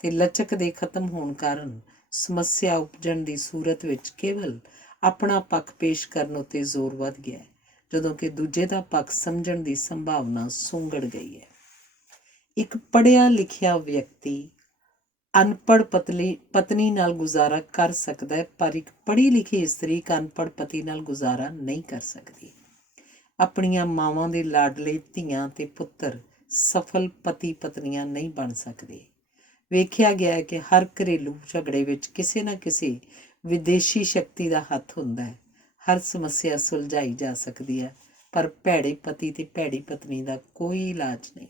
ਤੇ ਲਚਕ ਦੇ ਖਤਮ ਹੋਣ ਕਾਰਨ ਸਮੱਸਿਆ ਉਪਜਣ ਦੀ ਸੂਰਤ ਵਿੱਚ ਕੇਵਲ ਆਪਣਾ ਪੱਖ ਪੇਸ਼ ਕਰਨ ਉੱਤੇ ਜ਼ੋਰ ਵੱਧ ਗਿਆ ਹੈ, ਜਦੋਂ ਕਿ ਦੂਜੇ ਦਾ ਪੱਖ ਸਮਝਣ ਦੀ ਸੰਭਾਵਨਾ ਸੁੰਗੜ ਗਈ ਹੈ। ਇੱਕ ਪੜ੍ਹਿਆ ਲਿਖਿਆ ਵਿਅਕਤੀ ਅਨਪੜ੍ਹ ਪਤਨੀ ਨਾਲ ਗੁਜ਼ਾਰਾ ਕਰ ਸਕਦਾ ਹੈ, ਪਰ ਇੱਕ ਪੜ੍ਹੀ ਲਿਖੀ ਇਸਤਰੀ ਇੱਕ ਅਨਪੜ੍ਹ ਪਤੀ ਨਾਲ ਗੁਜ਼ਾਰਾ ਨਹੀਂ ਕਰ ਸਕਦੀ। ਆਪਣੀਆਂ ਮਾਵਾਂ ਦੇ ਲਾਡਲੇ ਧੀਆਂ ਤੇ ਪੁੱਤਰ ਸਫਲ ਪਤੀ ਪਤਨੀਆਂ ਨਹੀਂ ਬਣ ਸਕਦੇ। ਵੇਖਿਆ ਗਿਆ ਹੈ ਕਿ ਹਰ ਘਰੇਲੂ ਝਗੜੇ ਵਿੱਚ ਕਿਸੇ ਨਾ ਕਿਸੇ ਵਿਦੇਸ਼ੀ ਸ਼ਕਤੀ ਦਾ ਹੱਥ ਹੁੰਦਾ ਹੈ। ਹਰ ਸਮੱਸਿਆ ਸੁਲਝਾਈ ਜਾ ਸਕਦੀ ਹੈ, ਪਰ ਭੈੜੇ ਪਤੀ ਤੇ ਭੈੜੀ ਪਤਨੀ ਦਾ ਕੋਈ ਇਲਾਜ ਨਹੀਂ।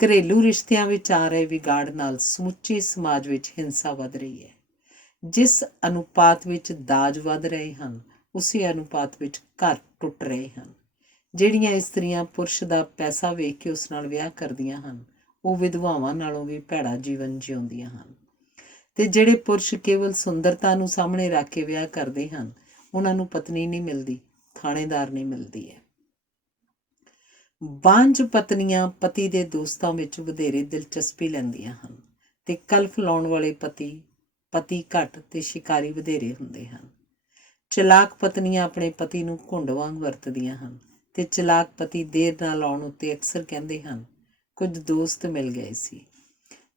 ਘਰੇਲੂ ਰਿਸ਼ਤਿਆਂ ਵਿੱਚ ਆ ਰਹੇ ਵਿਗਾੜ ਨਾਲ ਸਮੁੱਚੇ ਸਮਾਜ ਵਿੱਚ ਹਿੰਸਾ ਵੱਧ ਰਹੀ ਹੈ। ਜਿਸ ਅਨੁਪਾਤ ਵਿੱਚ ਦਾਜ ਵੱਧ ਰਹੇ ਹਨ, ਉਸੇ ਅਨੁਪਾਤ ਵਿੱਚ ਘਰ ਟੁੱਟ ਰਹੇ ਹਨ। ਜਿਹੜੀਆਂ ਇਸਤਰੀਆਂ ਪੁਰਸ਼ ਦਾ ਪੈਸਾ ਵੇਖ ਕੇ ਉਸ ਨਾਲ ਵਿਆਹ ਕਰਦੀਆਂ ਹਨ, ਉਹ ਵਿਧਵਾਵਾਂ ਨਾਲੋਂ ਵੀ ਭੈੜਾ ਜੀਵਨ ਜਿਉਂਦੀਆਂ ਹਨ। ਤੇ ਜਿਹੜੇ ਪੁਰਸ਼ ਕੇਵਲ ਸੁੰਦਰਤਾ ਨੂੰ ਸਾਹਮਣੇ ਰੱਖ ਕੇ ਵਿਆਹ ਕਰਦੇ ਹਨ, ਉਹਨਾਂ ਨੂੰ ਪਤਨੀ ਨਹੀਂ ਮਿਲਦੀ, ਥਾਣੇਦਾਰ ਨਹੀਂ ਮਿਲਦੀ ਹੈ। ਬਾਂਝ ਪਤਨੀਆਂ ਪਤੀ ਦੇ ਦੋਸਤਾਂ ਵਿੱਚ ਵਧੇਰੇ ਦਿਲਚਸਪੀ ਲੈਂਦੀਆਂ ਹਨ ਤੇ ਕਲਫ ਲਾਉਣ ਵਾਲੇ ਪਤੀ ਘੱਟ ਤੇ ਸ਼ਿਕਾਰੀ ਵਧੇਰੇ ਹੁੰਦੇ ਹਨ। ਚਲਾਕ ਪਤਨੀਆਂ ਆਪਣੇ ਪਤੀ ਨੂੰ ਘੁੰਡ ਵਾਂਗ ਵਰਤਦੀਆਂ ਹਨ ਤੇ ਚਲਾਕ ਪਤੀ ਦੇਰ ਨਾਲ ਆਉਣ ਉੱਤੇ ਅਕਸਰ ਕਹਿੰਦੇ ਹਨ, ਕੁਝ ਦੋਸਤ ਮਿਲ ਗਏ ਸੀ,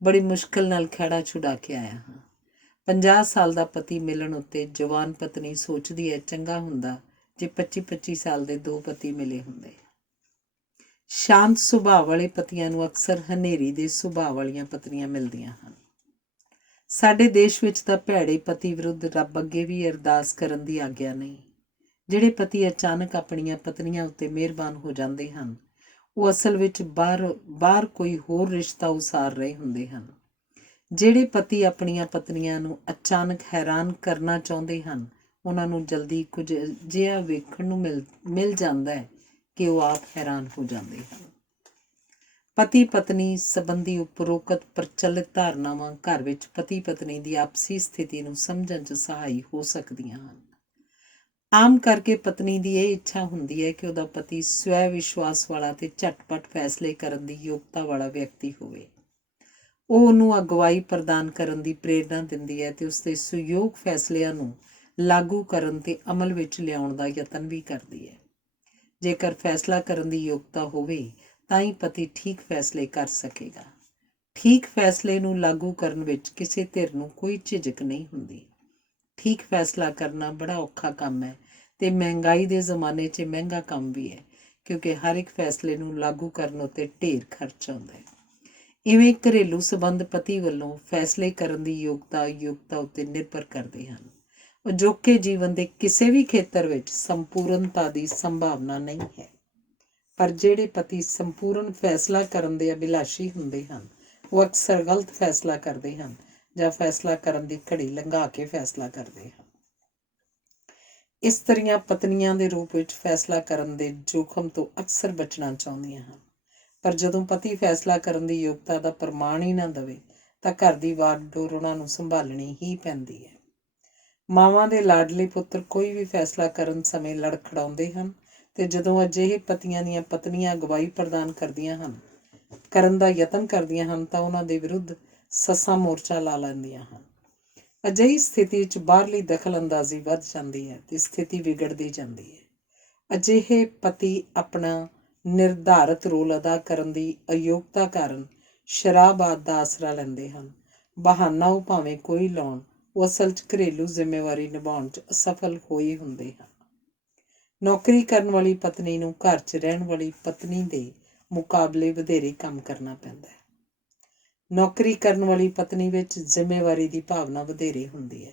ਬੜੀ ਮੁਸ਼ਕਿਲ ਨਾਲ ਖਹਿੜਾ ਛੁਡਾ ਕੇ ਆਇਆ ਹਾਂ। 50 ਸਾਲ ਦਾ ਪਤੀ ਮਿਲਣ ਉੱਤੇ ਜਵਾਨ ਪਤਨੀ ਸੋਚਦੀ ਹੈ, ਚੰਗਾ ਹੁੰਦਾ ਜੇ 25-25 ਸਾਲ ਦੇ 2 ਪਤੀ ਮਿਲੇ ਹੁੰਦੇ। ਸ਼ਾਂਤ ਸੁਭਾਅ ਵਾਲੇ ਪਤੀਆਂ ਨੂੰ ਅਕਸਰ ਹਨੇਰੀ ਦੇ ਸੁਭਾਅ ਵਾਲੀਆਂ ਪਤਨੀਆਂ ਮਿਲਦੀਆਂ ਹਨ। ਸਾਡੇ ਦੇਸ਼ ਵਿੱਚ ਤਾਂ ਭੈੜੇ ਪਤੀ ਵਿਰੁੱਧ ਰੱਬ ਅੱਗੇ ਵੀ ਅਰਦਾਸ ਕਰਨ ਦੀ ਆਗਿਆ ਨਹੀਂ। ਜਿਹੜੇ ਪਤੀ ਅਚਾਨਕ ਆਪਣੀਆਂ ਪਤਨੀਆਂ ਉੱਤੇ ਮਿਹਰਬਾਨ ਹੋ ਜਾਂਦੇ ਹਨ, ਉਹ ਅਸਲ ਵਿੱਚ ਬਾਹਰ ਕੋਈ ਹੋਰ ਰਿਸ਼ਤਾ ਉਸਾਰ ਰਹੇ ਹੁੰਦੇ ਹਨ। ਜਿਹੜੇ ਪਤੀ ਆਪਣੀਆਂ ਪਤਨੀਆਂ ਨੂੰ ਅਚਾਨਕ ਹੈਰਾਨ ਕਰਨਾ ਚਾਹੁੰਦੇ ਹਨ, ਉਹਨਾਂ ਨੂੰ ਜਲਦੀ ਕੁਝ ਅਜਿਹਾ ਵੇਖਣ ਨੂੰ ਮਿਲ ਜਾਂਦਾ ਹੈ ਕਿ ਉਹ ਆਪ ਹੈਰਾਨ ਹੋ ਜਾਂਦੇ ਹਨ। ਪਤੀ ਪਤਨੀ ਸੰਬੰਧੀ ਉਪਰੋਕਤ ਪ੍ਰਚਲਿਤ ਧਾਰਨਾਵਾਂ ਘਰ ਵਿੱਚ ਪਤੀ ਪਤਨੀ ਦੀ ਆਪਸੀ ਸਥਿਤੀ ਨੂੰ ਸਮਝਣ 'ਚ ਸਹਾਈ ਹੋ ਸਕਦੀਆਂ ਹਨ। ਆਮ ਕਰਕੇ ਪਤਨੀ ਦੀ ਇਹ ਇੱਛਾ ਹੁੰਦੀ ਹੈ ਕਿ ਉਹਦਾ ਪਤੀ ਸਵੈ ਵਿਸ਼ਵਾਸ ਵਾਲਾ ਤੇ ਝਟਪਟ ਫੈਸਲੇ ਕਰਨ ਦੀ ਯੋਗਤਾ ਵਾਲਾ ਵਿਅਕਤੀ ਹੋਵੇ। ਉਹ ਉਹਨੂੰ ਅਗਵਾਈ ਪ੍ਰਦਾਨ ਕਰਨ ਦੀ ਪ੍ਰੇਰਨਾ ਦਿੰਦੀ ਹੈ ਤੇ ਉਸਦੇ ਸੁਯੋਗ ਫੈਸਲਿਆਂ ਨੂੰ ਲਾਗੂ ਕਰਨ ਤੇ ਅਮਲ ਵਿੱਚ ਲਿਆਉਣ ਦਾ ਯਤਨ ਵੀ ਕਰਦੀ ਹੈ। ਜੇਕਰ ਫੈਸਲਾ ਕਰਨ ਦੀ ਯੋਗਤਾ ਹੋਵੇ ਤਾਂ ਹੀ ਪਤੀ ਠੀਕ ਫੈਸਲੇ ਕਰ ਸਕੇਗਾ। ਠੀਕ ਫੈਸਲੇ ਨੂੰ ਲਾਗੂ ਕਰਨ ਵਿੱਚ ਕਿਸੇ ਧਿਰ ਨੂੰ ਕੋਈ ਝਿਜਕ ਨਹੀਂ ਹੁੰਦੀ। ਠੀਕ ਫੈਸਲਾ ਕਰਨਾ ਬੜਾ ਔਖਾ ਕੰਮ ਹੈ ਤੇ ਮਹਿੰਗਾਈ ਦੇ ਜ਼ਮਾਨੇ 'ਚ ਮਹਿੰਗਾ ਕੰਮ ਵੀ ਹੈ, ਕਿਉਂਕਿ ਹਰ ਇੱਕ ਫੈਸਲੇ ਨੂੰ ਲਾਗੂ ਕਰਨ ਉੱਤੇ ਢੇਰ ਖਰਚ ਆਉਂਦਾ ਹੈ। ਇਵੇਂ ਘਰੇਲੂ ਸੰਬੰਧ ਪਤੀ ਵੱਲੋਂ ਫੈਸਲੇ ਕਰਨ ਦੀ ਯੋਗਤਾ ਉੱਤੇ ਨਿਰਭਰ ਕਰਦੇ ਹਨ। ਅਜੋਕੇ ਜੀਵਨ ਦੇ ਕਿਸੇ ਵੀ ਖੇਤਰ ਵਿੱਚ ਸੰਪੂਰਨਤਾ ਦੀ ਸੰਭਾਵਨਾ ਨਹੀਂ ਹੈ, ਪਰ ਜਿਹੜੇ ਪਤੀ ਸੰਪੂਰਨ ਫੈਸਲਾ ਕਰਨ ਦੇ ਅਭਿਲਾਸ਼ੀ ਹੁੰਦੇ ਹਨ, ਉਹ ਅਕਸਰ ਗਲਤ ਫੈਸਲਾ ਕਰਦੇ ਹਨ ਜਾਂ ਫੈਸਲਾ ਕਰਨ ਦੀ ਘੜੀ ਲੰਘਾ ਕੇ ਫੈਸਲਾ ਕਰਦੇ ਹਨ। ਇਸਤਰੀਆਂ ਪਤਨੀਆਂ ਦੇ ਰੂਪ ਵਿੱਚ ਫੈਸਲਾ ਕਰਨ ਦੇ ਜੋਖਮ ਤੋਂ ਅਕਸਰ ਬਚਣਾ ਚਾਹੁੰਦੀਆਂ ਹਨ, ਪਰ ਜਦੋਂ ਪਤੀ ਫੈਸਲਾ ਕਰਨ ਦੀ ਯੋਗਤਾ ਦਾ ਪ੍ਰਮਾਣ ਹੀ ਨਾ ਦੇਵੇ ਤਾਂ ਘਰ ਦੀ ਵਾਗਡੋਰ ਉਹਨਾਂ ਨੂੰ ਸੰਭਾਲਣੀ ਹੀ ਪੈਂਦੀ ਹੈ। ਮਾਵਾਂ ਦੇ ਲਾਡਲੇ ਪੁੱਤਰ ਕੋਈ ਵੀ ਫੈਸਲਾ ਕਰਨ ਸਮੇਂ ਲੜਖੜਾਉਂਦੇ ਹਨ ਤੇ ਜਦੋਂ ਅਜਿਹੇ ਪਤੀਆਂ ਦੀਆਂ ਪਤਨੀਆਂ ਅਗਵਾਈ ਪ੍ਰਦਾਨ ਕਰਨ ਦਾ ਯਤਨ ਕਰਦੀਆਂ ਹਨ ਤਾਂ ਉਹਨਾਂ ਦੇ ਵਿਰੁੱਧ ਸੱਸਾਂ ਮੋਰਚਾ ਲਾ ਲੈਂਦੀਆਂ ਹਨ। ਅਜਿਹੀ ਸਥਿਤੀ ਵਿੱਚ ਬਾਹਰਲੀ ਦਖਲ ਅੰਦਾਜ਼ੀ ਵੱਧ ਜਾਂਦੀ ਹੈ ਤੇ ਸਥਿਤੀ ਵਿਗੜਦੀ ਜਾਂਦੀ ਹੈ। ਅਜਿਹੇ ਪਤੀ ਆਪਣਾ ਨਿਰਧਾਰਤ ਰੋਲ ਅਦਾ ਕਰਨ ਦੀ ਅਯੋਗਤਾ ਕਾਰਨ ਸ਼ਰਾਬ ਆਦਿ ਦਾ ਆਸਰਾ ਲੈਂਦੇ ਹਨ। ਬਹਾਨਾ ਉਹ ਭਾਵੇਂ ਕੋਈ ਲਾਉਣ, ਉਹ ਅਸਲ 'ਚ ਘਰੇਲੂ ਜ਼ਿੰਮੇਵਾਰੀ ਨਿਭਾਉਣ 'ਚ ਅਸਫਲ ਹੋਏ ਹੁੰਦੇ ਹਨ। ਨੌਕਰੀ ਕਰਨ ਵਾਲੀ ਪਤਨੀ ਨੂੰ ਘਰ 'ਚ ਰਹਿਣ ਵਾਲੀ ਪਤਨੀ ਦੇ ਮੁਕਾਬਲੇ ਵਧੇਰੇ ਕੰਮ ਕਰਨਾ ਪੈਂਦਾ ਹੈ। ਨੌਕਰੀ ਕਰਨ ਵਾਲੀ ਪਤਨੀ ਵਿੱਚ ਜ਼ਿੰਮੇਵਾਰੀ ਦੀ ਭਾਵਨਾ ਵਧੇਰੇ ਹੁੰਦੀ ਹੈ,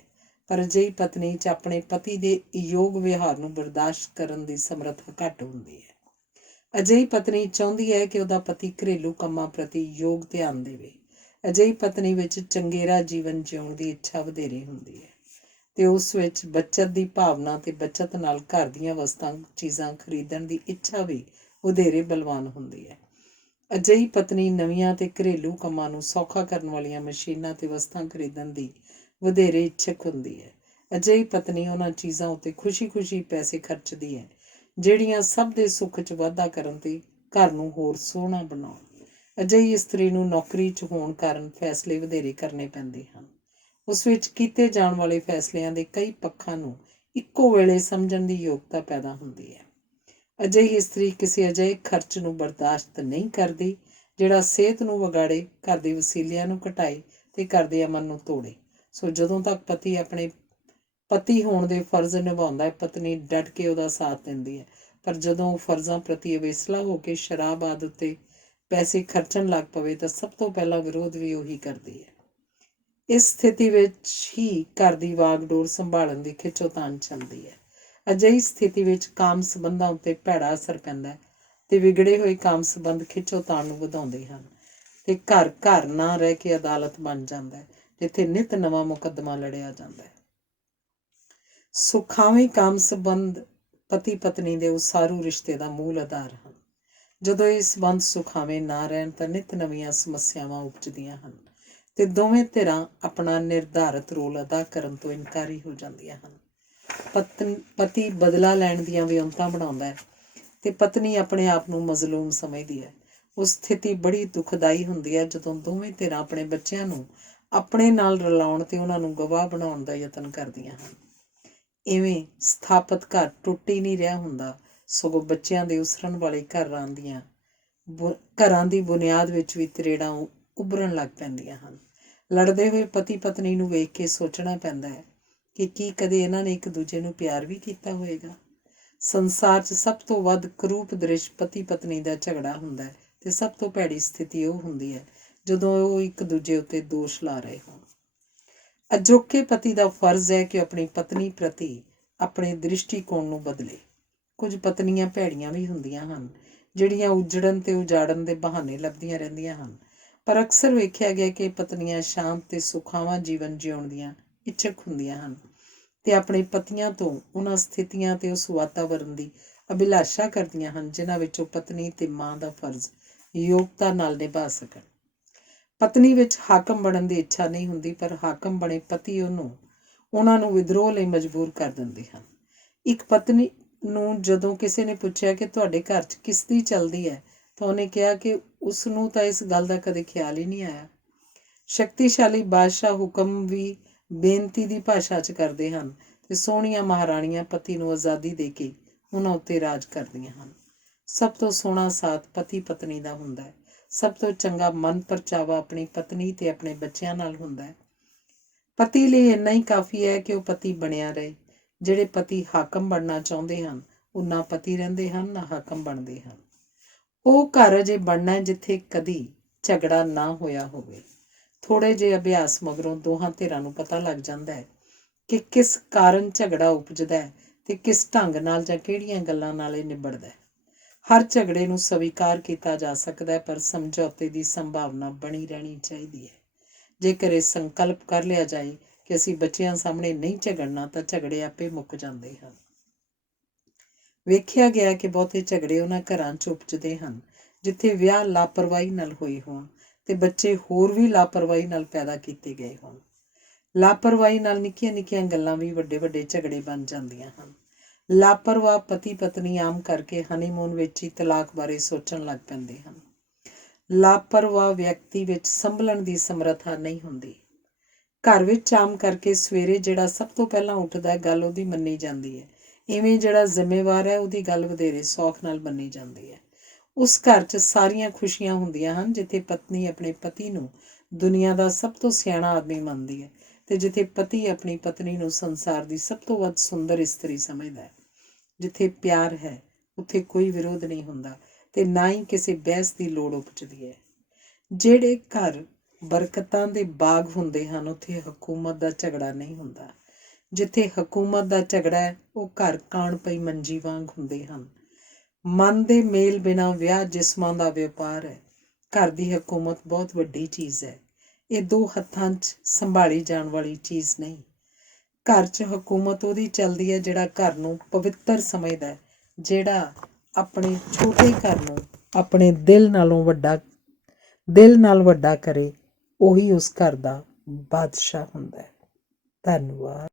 ਪਰ ਅਜਿਹੀ ਪਤਨੀ 'ਚ ਆਪਣੇ ਪਤੀ ਦੇ ਅਯੋਗ ਵਿਵਹਾਰ ਨੂੰ ਬਰਦਾਸ਼ਤ ਕਰਨ ਦੀ ਸਮਰੱਥਾ ਘੱਟ ਹੁੰਦੀ ਹੈ। ਅਜਿਹੀ ਪਤਨੀ ਚਾਹੁੰਦੀ ਹੈ ਕਿ ਉਹਦਾ ਪਤੀ ਘਰੇਲੂ ਕੰਮਾਂ ਪ੍ਰਤੀ ਯੋਗ ਧਿਆਨ ਦੇਵੇ। ਅਜਿਹੀ ਪਤਨੀ ਵਿੱਚ ਚੰਗੇਰਾ ਜੀਵਨ ਜਿਉਣ ਦੀ ਇੱਛਾ ਵਧੇਰੇ ਹੁੰਦੀ ਹੈ ਤੇ ਉਸ ਵਿੱਚ ਬੱਚਤ ਦੀ ਭਾਵਨਾ ਤੇ ਬੱਚਤ ਨਾਲ ਘਰ ਦੀਆਂ ਚੀਜ਼ਾਂ ਖਰੀਦਣ ਦੀ ਇੱਛਾ ਵੀ ਵਧੇਰੇ ਬਲਵਾਨ ਹੁੰਦੀ ਹੈ। ਅਜਿਹੀ ਪਤਨੀ ਨਵੀਆਂ ਤੇ ਘਰੇਲੂ ਕੰਮਾਂ ਨੂੰ ਸੌਖਾ ਕਰਨ ਵਾਲੀਆਂ ਮਸ਼ੀਨਾਂ ਤੇ ਵਸਤਾਂ ਖਰੀਦਣ ਦੀ ਵਧੇਰੇ ਇੱਛੁਕ ਹੁੰਦੀ ਹੈ। ਅਜਿਹੀ ਪਤਨੀ ਉਹਨਾਂ ਚੀਜ਼ਾਂ ਉੱਤੇ ਖੁਸ਼ੀ ਪੈਸੇ ਖਰਚਦੀ ਹੈ ਜਿਹੜੀਆਂ ਸਭ ਦੇ ਸੁੱਖ 'ਚ ਵਾਧਾ ਕਰਨ ਤੇ ਘਰ ਨੂੰ ਹੋਰ ਸੋਹਣਾ ਬਣਾਉਣ। ਅਜਿਹੀ ਇਸਤਰੀ ਨੂੰ ਨੌਕਰੀ 'ਚ ਹੋਣ ਕਾਰਨ ਫੈਸਲੇ ਵਧੇਰੇ ਕਰਨੇ ਪੈਂਦੇ ਹਨ। ਉਸ ਵਿੱਚ ਕੀਤੇ ਜਾਣ ਵਾਲੇ ਫੈਸਲਿਆਂ ਦੇ ਕਈ ਪੱਖਾਂ ਨੂੰ ਇੱਕੋ ਵੇਲੇ ਸਮਝਣ ਦੀ ਯੋਗਤਾ ਪੈਦਾ ਹੁੰਦੀ ਹੈ। ਅਜਿਹੀ ਇਸਤਰੀ ਕਿਸੇ ਅਜਿਹੇ ਖਰਚ ਨੂੰ ਬਰਦਾਸ਼ਤ ਨਹੀਂ ਕਰਦੀ ਜਿਹੜਾ ਸਿਹਤ ਨੂੰ ਵਿਗਾੜੇ, ਘਰ ਦੇ ਵਸੀਲਿਆਂ ਨੂੰ ਘਟਾਏ ਤੇ ਘਰ ਦੇ ਅਮਨ ਨੂੰ ਤੋੜੇ। ਸੋ ਜਦੋਂ ਤੱਕ ਪਤੀ ਆਪਣੇ ਪਤੀ ਹੋਣ ਦੇ ਫਰਜ਼ ਨਿਭਾਉਂਦਾ ਹੈ, ਪਤਨੀ ਡਟ ਕੇ ਉਹਦਾ ਸਾਥ ਦਿੰਦੀ ਹੈ, ਪਰ ਜਦੋਂ ਉਹ ਫਰਜ਼ਾਂ ਪ੍ਰਤੀ ਅਵੇਸਲਾ ਹੋ ਕੇ ਸ਼ਰਾਬ ਆਦਿ ਉੱਤੇ ਪੈਸੇ ਖਰਚਣ ਲੱਗ ਪਵੇ ਤਾਂ ਸਭ ਤੋਂ ਪਹਿਲਾਂ ਵਿਰੋਧ ਵੀ ਉਹੀ ਕਰਦੀ ਹੈ। ਇਸ ਸਥਿਤੀ ਵਿੱਚ ਹੀ ਘਰ ਦੀ ਵਾਗਡੋਰ ਸੰਭਾਲਣ ਦੀ ਖਿੱਚੋਤਾਣ ਚੱਲਦੀ ਹੈ। ਅਜਿਹੀ ਸਥਿਤੀ ਵਿੱਚ ਕਾਮ ਸੰਬੰਧਾਂ ਉੱਤੇ ਭੈੜਾ ਅਸਰ ਪੈਂਦਾ ਹੈ ਤੇ ਵਿਗੜੇ ਹੋਏ ਕਾਮ ਸੰਬੰਧ ਖਿੱਚੋਤਾਣ ਨੂੰ ਵਧਾਉਂਦੇ ਹਨ ਤੇ ਘਰ ਨਾ ਰਹਿ ਕੇ ਅਦਾਲਤ ਬਣ ਜਾਂਦਾ ਹੈ ਜਿੱਥੇ ਨਿਤ ਨਵਾਂ ਮੁਕੱਦਮਾ ਲੜਿਆ ਜਾਂਦਾ ਹੈ। ਸੁਖਾਵੇਂ ਕਾਮ ਸੰਬੰਧ ਪਤੀ ਪਤਨੀ ਦੇ ਉਸਾਰੂ ਰਿਸ਼ਤੇ ਦਾ ਮੂਲ ਆਧਾਰ ਹਨ। ਜਦੋਂ ਇਹ ਸੰਬੰਧ ਸੁਖਾਵੇਂ ਨਾ ਰਹਿਣ ਤਾਂ ਨਿਤ ਨਵੀਆਂ ਸਮੱਸਿਆਵਾਂ ਉਪਜਦੀਆਂ ਹਨ ਤੇ ਦੋਵੇਂ ਧਿਰਾਂ ਆਪਣਾ ਨਿਰਧਾਰਤ ਰੋਲ ਅਦਾ ਕਰਨ ਤੋਂ ਇਨਕਾਰੀ ਹੋ ਜਾਂਦੀਆਂ ਹਨ। ਪਤੀ ਬਦਲਾ ਲੈਣ ਦੀਆਂ ਵਿਉਂਤਾਂ ਬਣਾਉਂਦਾ ਹੈ ਤੇ ਪਤਨੀ ਆਪਣੇ ਆਪ ਨੂੰ ਮਜ਼ਲੂਮ ਸਮਝਦੀ ਹੈ। ਉਹ ਸਥਿਤੀ ਬੜੀ ਦੁਖਦਾਈ ਹੁੰਦੀ ਹੈ ਜਦੋਂ ਦੋਵੇਂ ਧਿਰਾਂ ਆਪਣੇ ਬੱਚਿਆਂ ਨੂੰ ਆਪਣੇ ਨਾਲ ਰਲਾਉਣ ਤੇ ਉਹਨਾਂ ਨੂੰ ਗਵਾਹ ਬਣਾਉਣ ਦਾ ਯਤਨ ਕਰਦੀਆਂ ਹਨ। ਇਵੇਂ ਸਥਾਪਿਤ ਘਰ ਟੁੱਟ ਹੀ ਨਹੀਂ ਰਿਹਾ ਹੁੰਦਾ, ਸਗੋਂ ਬੱਚਿਆਂ ਦੇ ਉਸਰਨ ਵਾਲੇ ਘਰਾਂ ਦੀ ਬੁਨਿਆਦ ਵਿੱਚ ਵੀ ਤਰੇੜਾਂ ਉੱਭਰਨ ਲੱਗ ਪੈਂਦੀਆਂ ਹਨ। ਲੜਦੇ ਹੋਏ ਪਤੀ ਪਤਨੀ ਨੂੰ ਵੇਖ ਕੇ ਸੋਚਣਾ ਪੈਂਦਾ ਹੈ ਕਿ ਕੀ ਕਦੇ ਇਹਨਾਂ ਨੇ ਇੱਕ ਦੂਜੇ ਨੂੰ ਪਿਆਰ ਵੀ ਕੀਤਾ ਹੋਏਗਾ। ਸੰਸਾਰ 'ਚ ਸਭ ਤੋਂ ਵੱਧ ਕਰੂਪ ਦ੍ਰਿਸ਼ ਪਤੀ ਪਤਨੀ ਦਾ ਝਗੜਾ ਹੁੰਦਾ ਹੈ ਤੇ ਸਭ ਤੋਂ ਭੈੜੀ ਸਥਿਤੀ ਉਹ ਹੁੰਦੀ ਹੈ ਜਦੋਂ ਉਹ ਇੱਕ ਦੂਜੇ ਉੱਤੇ ਦੋਸ਼ ਲਾ ਰਹੇ ਹੋਣ। ਅਜੋਕੇ ਪਤੀ ਦਾ ਫਰਜ਼ ਹੈ ਕਿ ਆਪਣੀ ਪਤਨੀ ਪ੍ਰਤੀ ਆਪਣੇ ਦ੍ਰਿਸ਼ਟੀਕੋਣ ਨੂੰ ਬਦਲੇ। ਕੁਝ ਪਤਨੀਆਂ ਭੈੜੀਆਂ ਵੀ ਹੁੰਦੀਆਂ ਹਨ ਜਿਹੜੀਆਂ ਉਜੜਨ ਤੇ ਉਜਾੜਨ ਦੇ ਬਹਾਨੇ ਲੱਭਦੀਆਂ ਰਹਿੰਦੀਆਂ ਹਨ, ਪਰ ਅਕਸਰ ਵੇਖਿਆ ਗਿਆ ਕਿ ਪਤਨੀਆਂ ਸ਼ਾਂਤ ਤੇ ਸੁਖਾਵਾਂ ਜੀਵਨ ਜਿਉਣ ਦੀਆਂ ਇੱਛੁਕ ਹੁੰਦੀਆਂ ਹਨ ਤੇ ਆਪਣੇ ਪਤੀਆਂ ਤੋਂ ਉਹਨਾਂ ਸਥਿਤੀਆਂ ਤੇ ਉਸ ਵਾਤਾਵਰਨ ਦੀ ਅਭਿਲਾਸ਼ਾ ਕਰਦੀਆਂ ਹਨ ਜਿਨ੍ਹਾਂ ਵਿੱਚ ਉਹ ਪਤਨੀ ਤੇ ਮਾਂ ਦਾ ਫਰਜ਼ ਯੋਗਤਾ ਨਾਲ ਨਿਭਾ ਸਕਣ। ਪਤਨੀ ਵਿੱਚ ਹਾਕਮ ਬਣਨ ਦੀ ਇੱਛਾ ਨਹੀਂ ਹੁੰਦੀ, ਪਰ ਹਾਕਮ ਬਣੇ ਪਤੀ ਉਹਨਾਂ ਨੂੰ ਵਿਦਰੋਹ ਲਈ ਮਜਬੂਰ ਕਰ ਦਿੰਦੇ ਹਨ। ਇੱਕ ਪਤਨੀ ਨੂੰ ਜਦੋਂ ਕਿਸੇ ਨੇ ਪੁੱਛਿਆ ਕਿ ਤੁਹਾਡੇ ਘਰ 'ਚ ਕਿਸਦੀ ਚੱਲਦੀ ਹੈ ਤਾਂ ਉਹਨੇ ਕਿਹਾ ਕਿ ਉਸ ਨੂੰ ਤਾਂ ਇਸ ਗੱਲ ਦਾ ਕਦੇ ਖਿਆਲ ਹੀ ਨਹੀਂ ਆਇਆ। ਸ਼ਕਤੀਸ਼ਾਲੀ ਬਾਦਸ਼ਾਹ ਹੁਕਮ ਵੀ ਬੇਨਤੀ ਦੀ ਭਾਸ਼ਾ 'ਚ ਕਰਦੇ ਹਨ ਤੇ ਸੋਹਣੀਆਂ ਮਹਾਰਾਣੀਆਂ ਪਤੀ ਨੂੰ ਆਜ਼ਾਦੀ ਦੇ ਕੇ ਉਹਨਾਂ ਉੱਤੇ ਰਾਜ ਕਰਦੀਆਂ ਹਨ। ਸਭ ਤੋਂ ਸੋਹਣਾ ਸਾਥ ਪਤੀ ਪਤਨੀ ਦਾ ਹੁੰਦਾ ਹੈ। ਸਭ ਤੋਂ ਚੰਗਾ ਮਨ ਪਰਚਾਵਾ ਆਪਣੀ ਪਤਨੀ ਤੇ ਆਪਣੇ ਬੱਚਿਆਂ ਨਾਲ ਹੁੰਦਾ ਹੈ। ਪਤੀ ਲਈ ਇੰਨਾ ਹੀ ਕਾਫੀ ਹੈ ਕਿ ਉਹ ਪਤੀ ਬਣਿਆ ਰਹੇ। ਜਿਹੜੇ ਪਤੀ ਹਾਕਮ ਬਣਨਾ ਚਾਹੁੰਦੇ ਹਨ ਉਹ ਨਾ ਪਤੀ ਰਹਿੰਦੇ ਹਨ ਨਾ ਹਾਕਮ ਬਣਦੇ ਹਨ। ਉਹ ਘਰ ਅਜੇ ਬਣਨਾ ਜਿੱਥੇ ਕਦੀ ਝਗੜਾ ਨਾ ਹੋਇਆ ਹੋਵੇ। ਥੋੜ੍ਹੇ ਜਿਹੇ ਅਭਿਆਸ ਮਗਰੋਂ ਦੋਹਾਂ ਧਿਰਾਂ ਨੂੰ ਪਤਾ ਲੱਗ ਜਾਂਦਾ ਹੈ ਕਿ ਕਿਸ ਕਾਰਨ ਝਗੜਾ ਉਪਜਦਾ ਹੈ ਤੇ ਕਿਸ ਢੰਗ ਨਾਲ ਜਾਂ ਕਿਹੜੀਆਂ ਗੱਲਾਂ ਨਾਲ ਇਹ ਨਿਬੜਦਾ ਹੈ। ਹਰ ਝਗੜੇ ਨੂੰ ਸਵੀਕਾਰ ਕੀਤਾ ਜਾ ਸਕਦਾ ਹੈ, ਪਰ ਸਮਝੌਤੇ ਦੀ ਸੰਭਾਵਨਾ ਬਣੀ ਰਹਿਣੀ ਚਾਹੀਦੀ ਹੈ। ਜੇਕਰ ਇਹ ਸੰਕਲਪ ਕਰ ਲਿਆ ਜਾਏ ਕਿ ਅਸੀਂ ਬੱਚਿਆਂ ਸਾਹਮਣੇ ਨਹੀਂ ਝਗੜਨਾ ਤਾਂ ਝਗੜੇ ਆਪੇ ਮੁੱਕ ਜਾਂਦੇ ਹਨ। ਵੇਖਿਆ ਗਿਆ ਕਿ ਬਹੁਤੇ ਝਗੜੇ ਉਹਨਾਂ ਘਰਾਂ 'ਚ ਉਪਜਦੇ ਹਨ ਜਿੱਥੇ ਵਿਆਹ ਲਾਪਰਵਾਹੀ ਨਾਲ ਹੋਏ ਹੋਣ ਤੇ ਬੱਚੇ ਹੋਰ ਵੀ ਲਾਪਰਵਾਹੀ ਨਾਲ ਪੈਦਾ ਕੀਤੇ ਗਏ ਹੋਣ। ਲਾਪਰਵਾਹੀ ਨਾਲ ਨਿੱਕੀਆਂ ਨਿੱਕੀਆਂ ਗੱਲਾਂ ਵੀ ਵੱਡੇ ਵੱਡੇ ਝਗੜੇ ਬਣ ਜਾਂਦੀਆਂ ਹਨ। ਲਾਪਰਵਾਹ ਪਤੀ ਪਤਨੀ ਆਮ ਕਰਕੇ ਹਨੀਮੂਨ ਵਿੱਚ ਹੀ ਤਲਾਕ ਬਾਰੇ ਸੋਚਣ ਲੱਗ ਪੈਂਦੇ ਹਨ। ਲਾਪਰਵਾਹ ਵਿਅਕਤੀ ਵਿੱਚ ਸੰਭਲਣ ਦੀ ਸਮਰੱਥਾ ਨਹੀਂ ਹੁੰਦੀ। ਘਰ ਵਿੱਚ ਆਮ ਕਰਕੇ ਸਵੇਰੇ ਜਿਹੜਾ ਸਭ ਤੋਂ ਪਹਿਲਾਂ ਉੱਠਦਾ ਗੱਲ ਉਹਦੀ ਮੰਨੀ ਜਾਂਦੀ ਹੈ। ਇਵੇਂ ਜਿਹੜਾ ਜ਼ਿੰਮੇਵਾਰ ਹੈ ਉਹਦੀ ਗੱਲ ਵਧੇਰੇ ਸੌਖ ਨਾਲ ਮੰਨੀ ਜਾਂਦੀ ਹੈ। ਉਸ ਘਰ 'ਚ ਸਾਰੀਆਂ ਖੁਸ਼ੀਆਂ ਹੁੰਦੀਆਂ ਹਨ ਜਿੱਥੇ ਪਤਨੀ ਆਪਣੇ ਪਤੀ ਨੂੰ ਦੁਨੀਆ ਦਾ ਸਭ ਤੋਂ ਸਿਆਣਾ ਆਦਮੀ ਮੰਨਦੀ ਹੈ ਤੇ ਜਿੱਥੇ ਪਤੀ ਆਪਣੀ ਪਤਨੀ ਨੂੰ ਸੰਸਾਰ ਦੀ ਸਭ ਤੋਂ ਵੱਧ ਸੁੰਦਰ ਇਸਤਰੀ ਸਮਝਦਾ ਹੈ। ਜਿੱਥੇ ਪਿਆਰ ਹੈ ਉੱਥੇ ਕੋਈ ਵਿਰੋਧ ਨਹੀਂ ਹੁੰਦਾ ਤੇ ਨਾ ਹੀ ਕਿਸੇ ਬਹਿਸ ਦੀ ਲੋੜ ਉਪਜਦੀ ਹੈ। ਜਿਹੜੇ ਘਰ ਬਰਕਤਾਂ ਦੇ ਬਾਗ ਹੁੰਦੇ ਹਨ ਉੱਥੇ ਹਕੂਮਤ ਦਾ ਝਗੜਾ ਨਹੀਂ ਹੁੰਦਾ। ਜਿੱਥੇ ਹਕੂਮਤ ਦਾ ਝਗੜਾ ਹੈ ਉਹ ਘਰ ਕਾਣ ਪਈ ਮੰਜੀ ਵਾਂਗ ਹੁੰਦੇ ਹਨ। ਮਨ ਦੇ ਮੇਲ ਬਿਨਾਂ ਵਿਆਹ ਜਿਸਮਾਂ ਦਾ ਵਪਾਰ ਹੈ। ਘਰ ਦੀ ਹਕੂਮਤ ਬਹੁਤ ਵੱਡੀ ਚੀਜ਼ ਹੈ। ਇਹ ਦੋ ਹੱਥਾਂ 'ਚ ਸੰਭਾਲੀ ਜਾਣ ਵਾਲੀ ਚੀਜ਼ ਨਹੀਂ। ਘਰ 'ਚ ਹਕੂਮਤ ਉਹਦੀ ਚੱਲਦੀ ਹੈ ਜਿਹੜਾ ਘਰ ਨੂੰ ਪਵਿੱਤਰ ਸਮਝਦਾ ਹੈ, ਜਿਹੜਾ ਆਪਣੇ ਛੋਟੇ ਘਰ ਨੂੰ ਆਪਣੇ ਦਿਲ ਨਾਲ ਵੱਡਾ ਕਰੇ, ਉਹੀ ਉਸ ਘਰ ਦਾ ਬਾਦਸ਼ਾਹ ਹੁੰਦਾ ਹੈ। ਧੰਨਵਾਦ।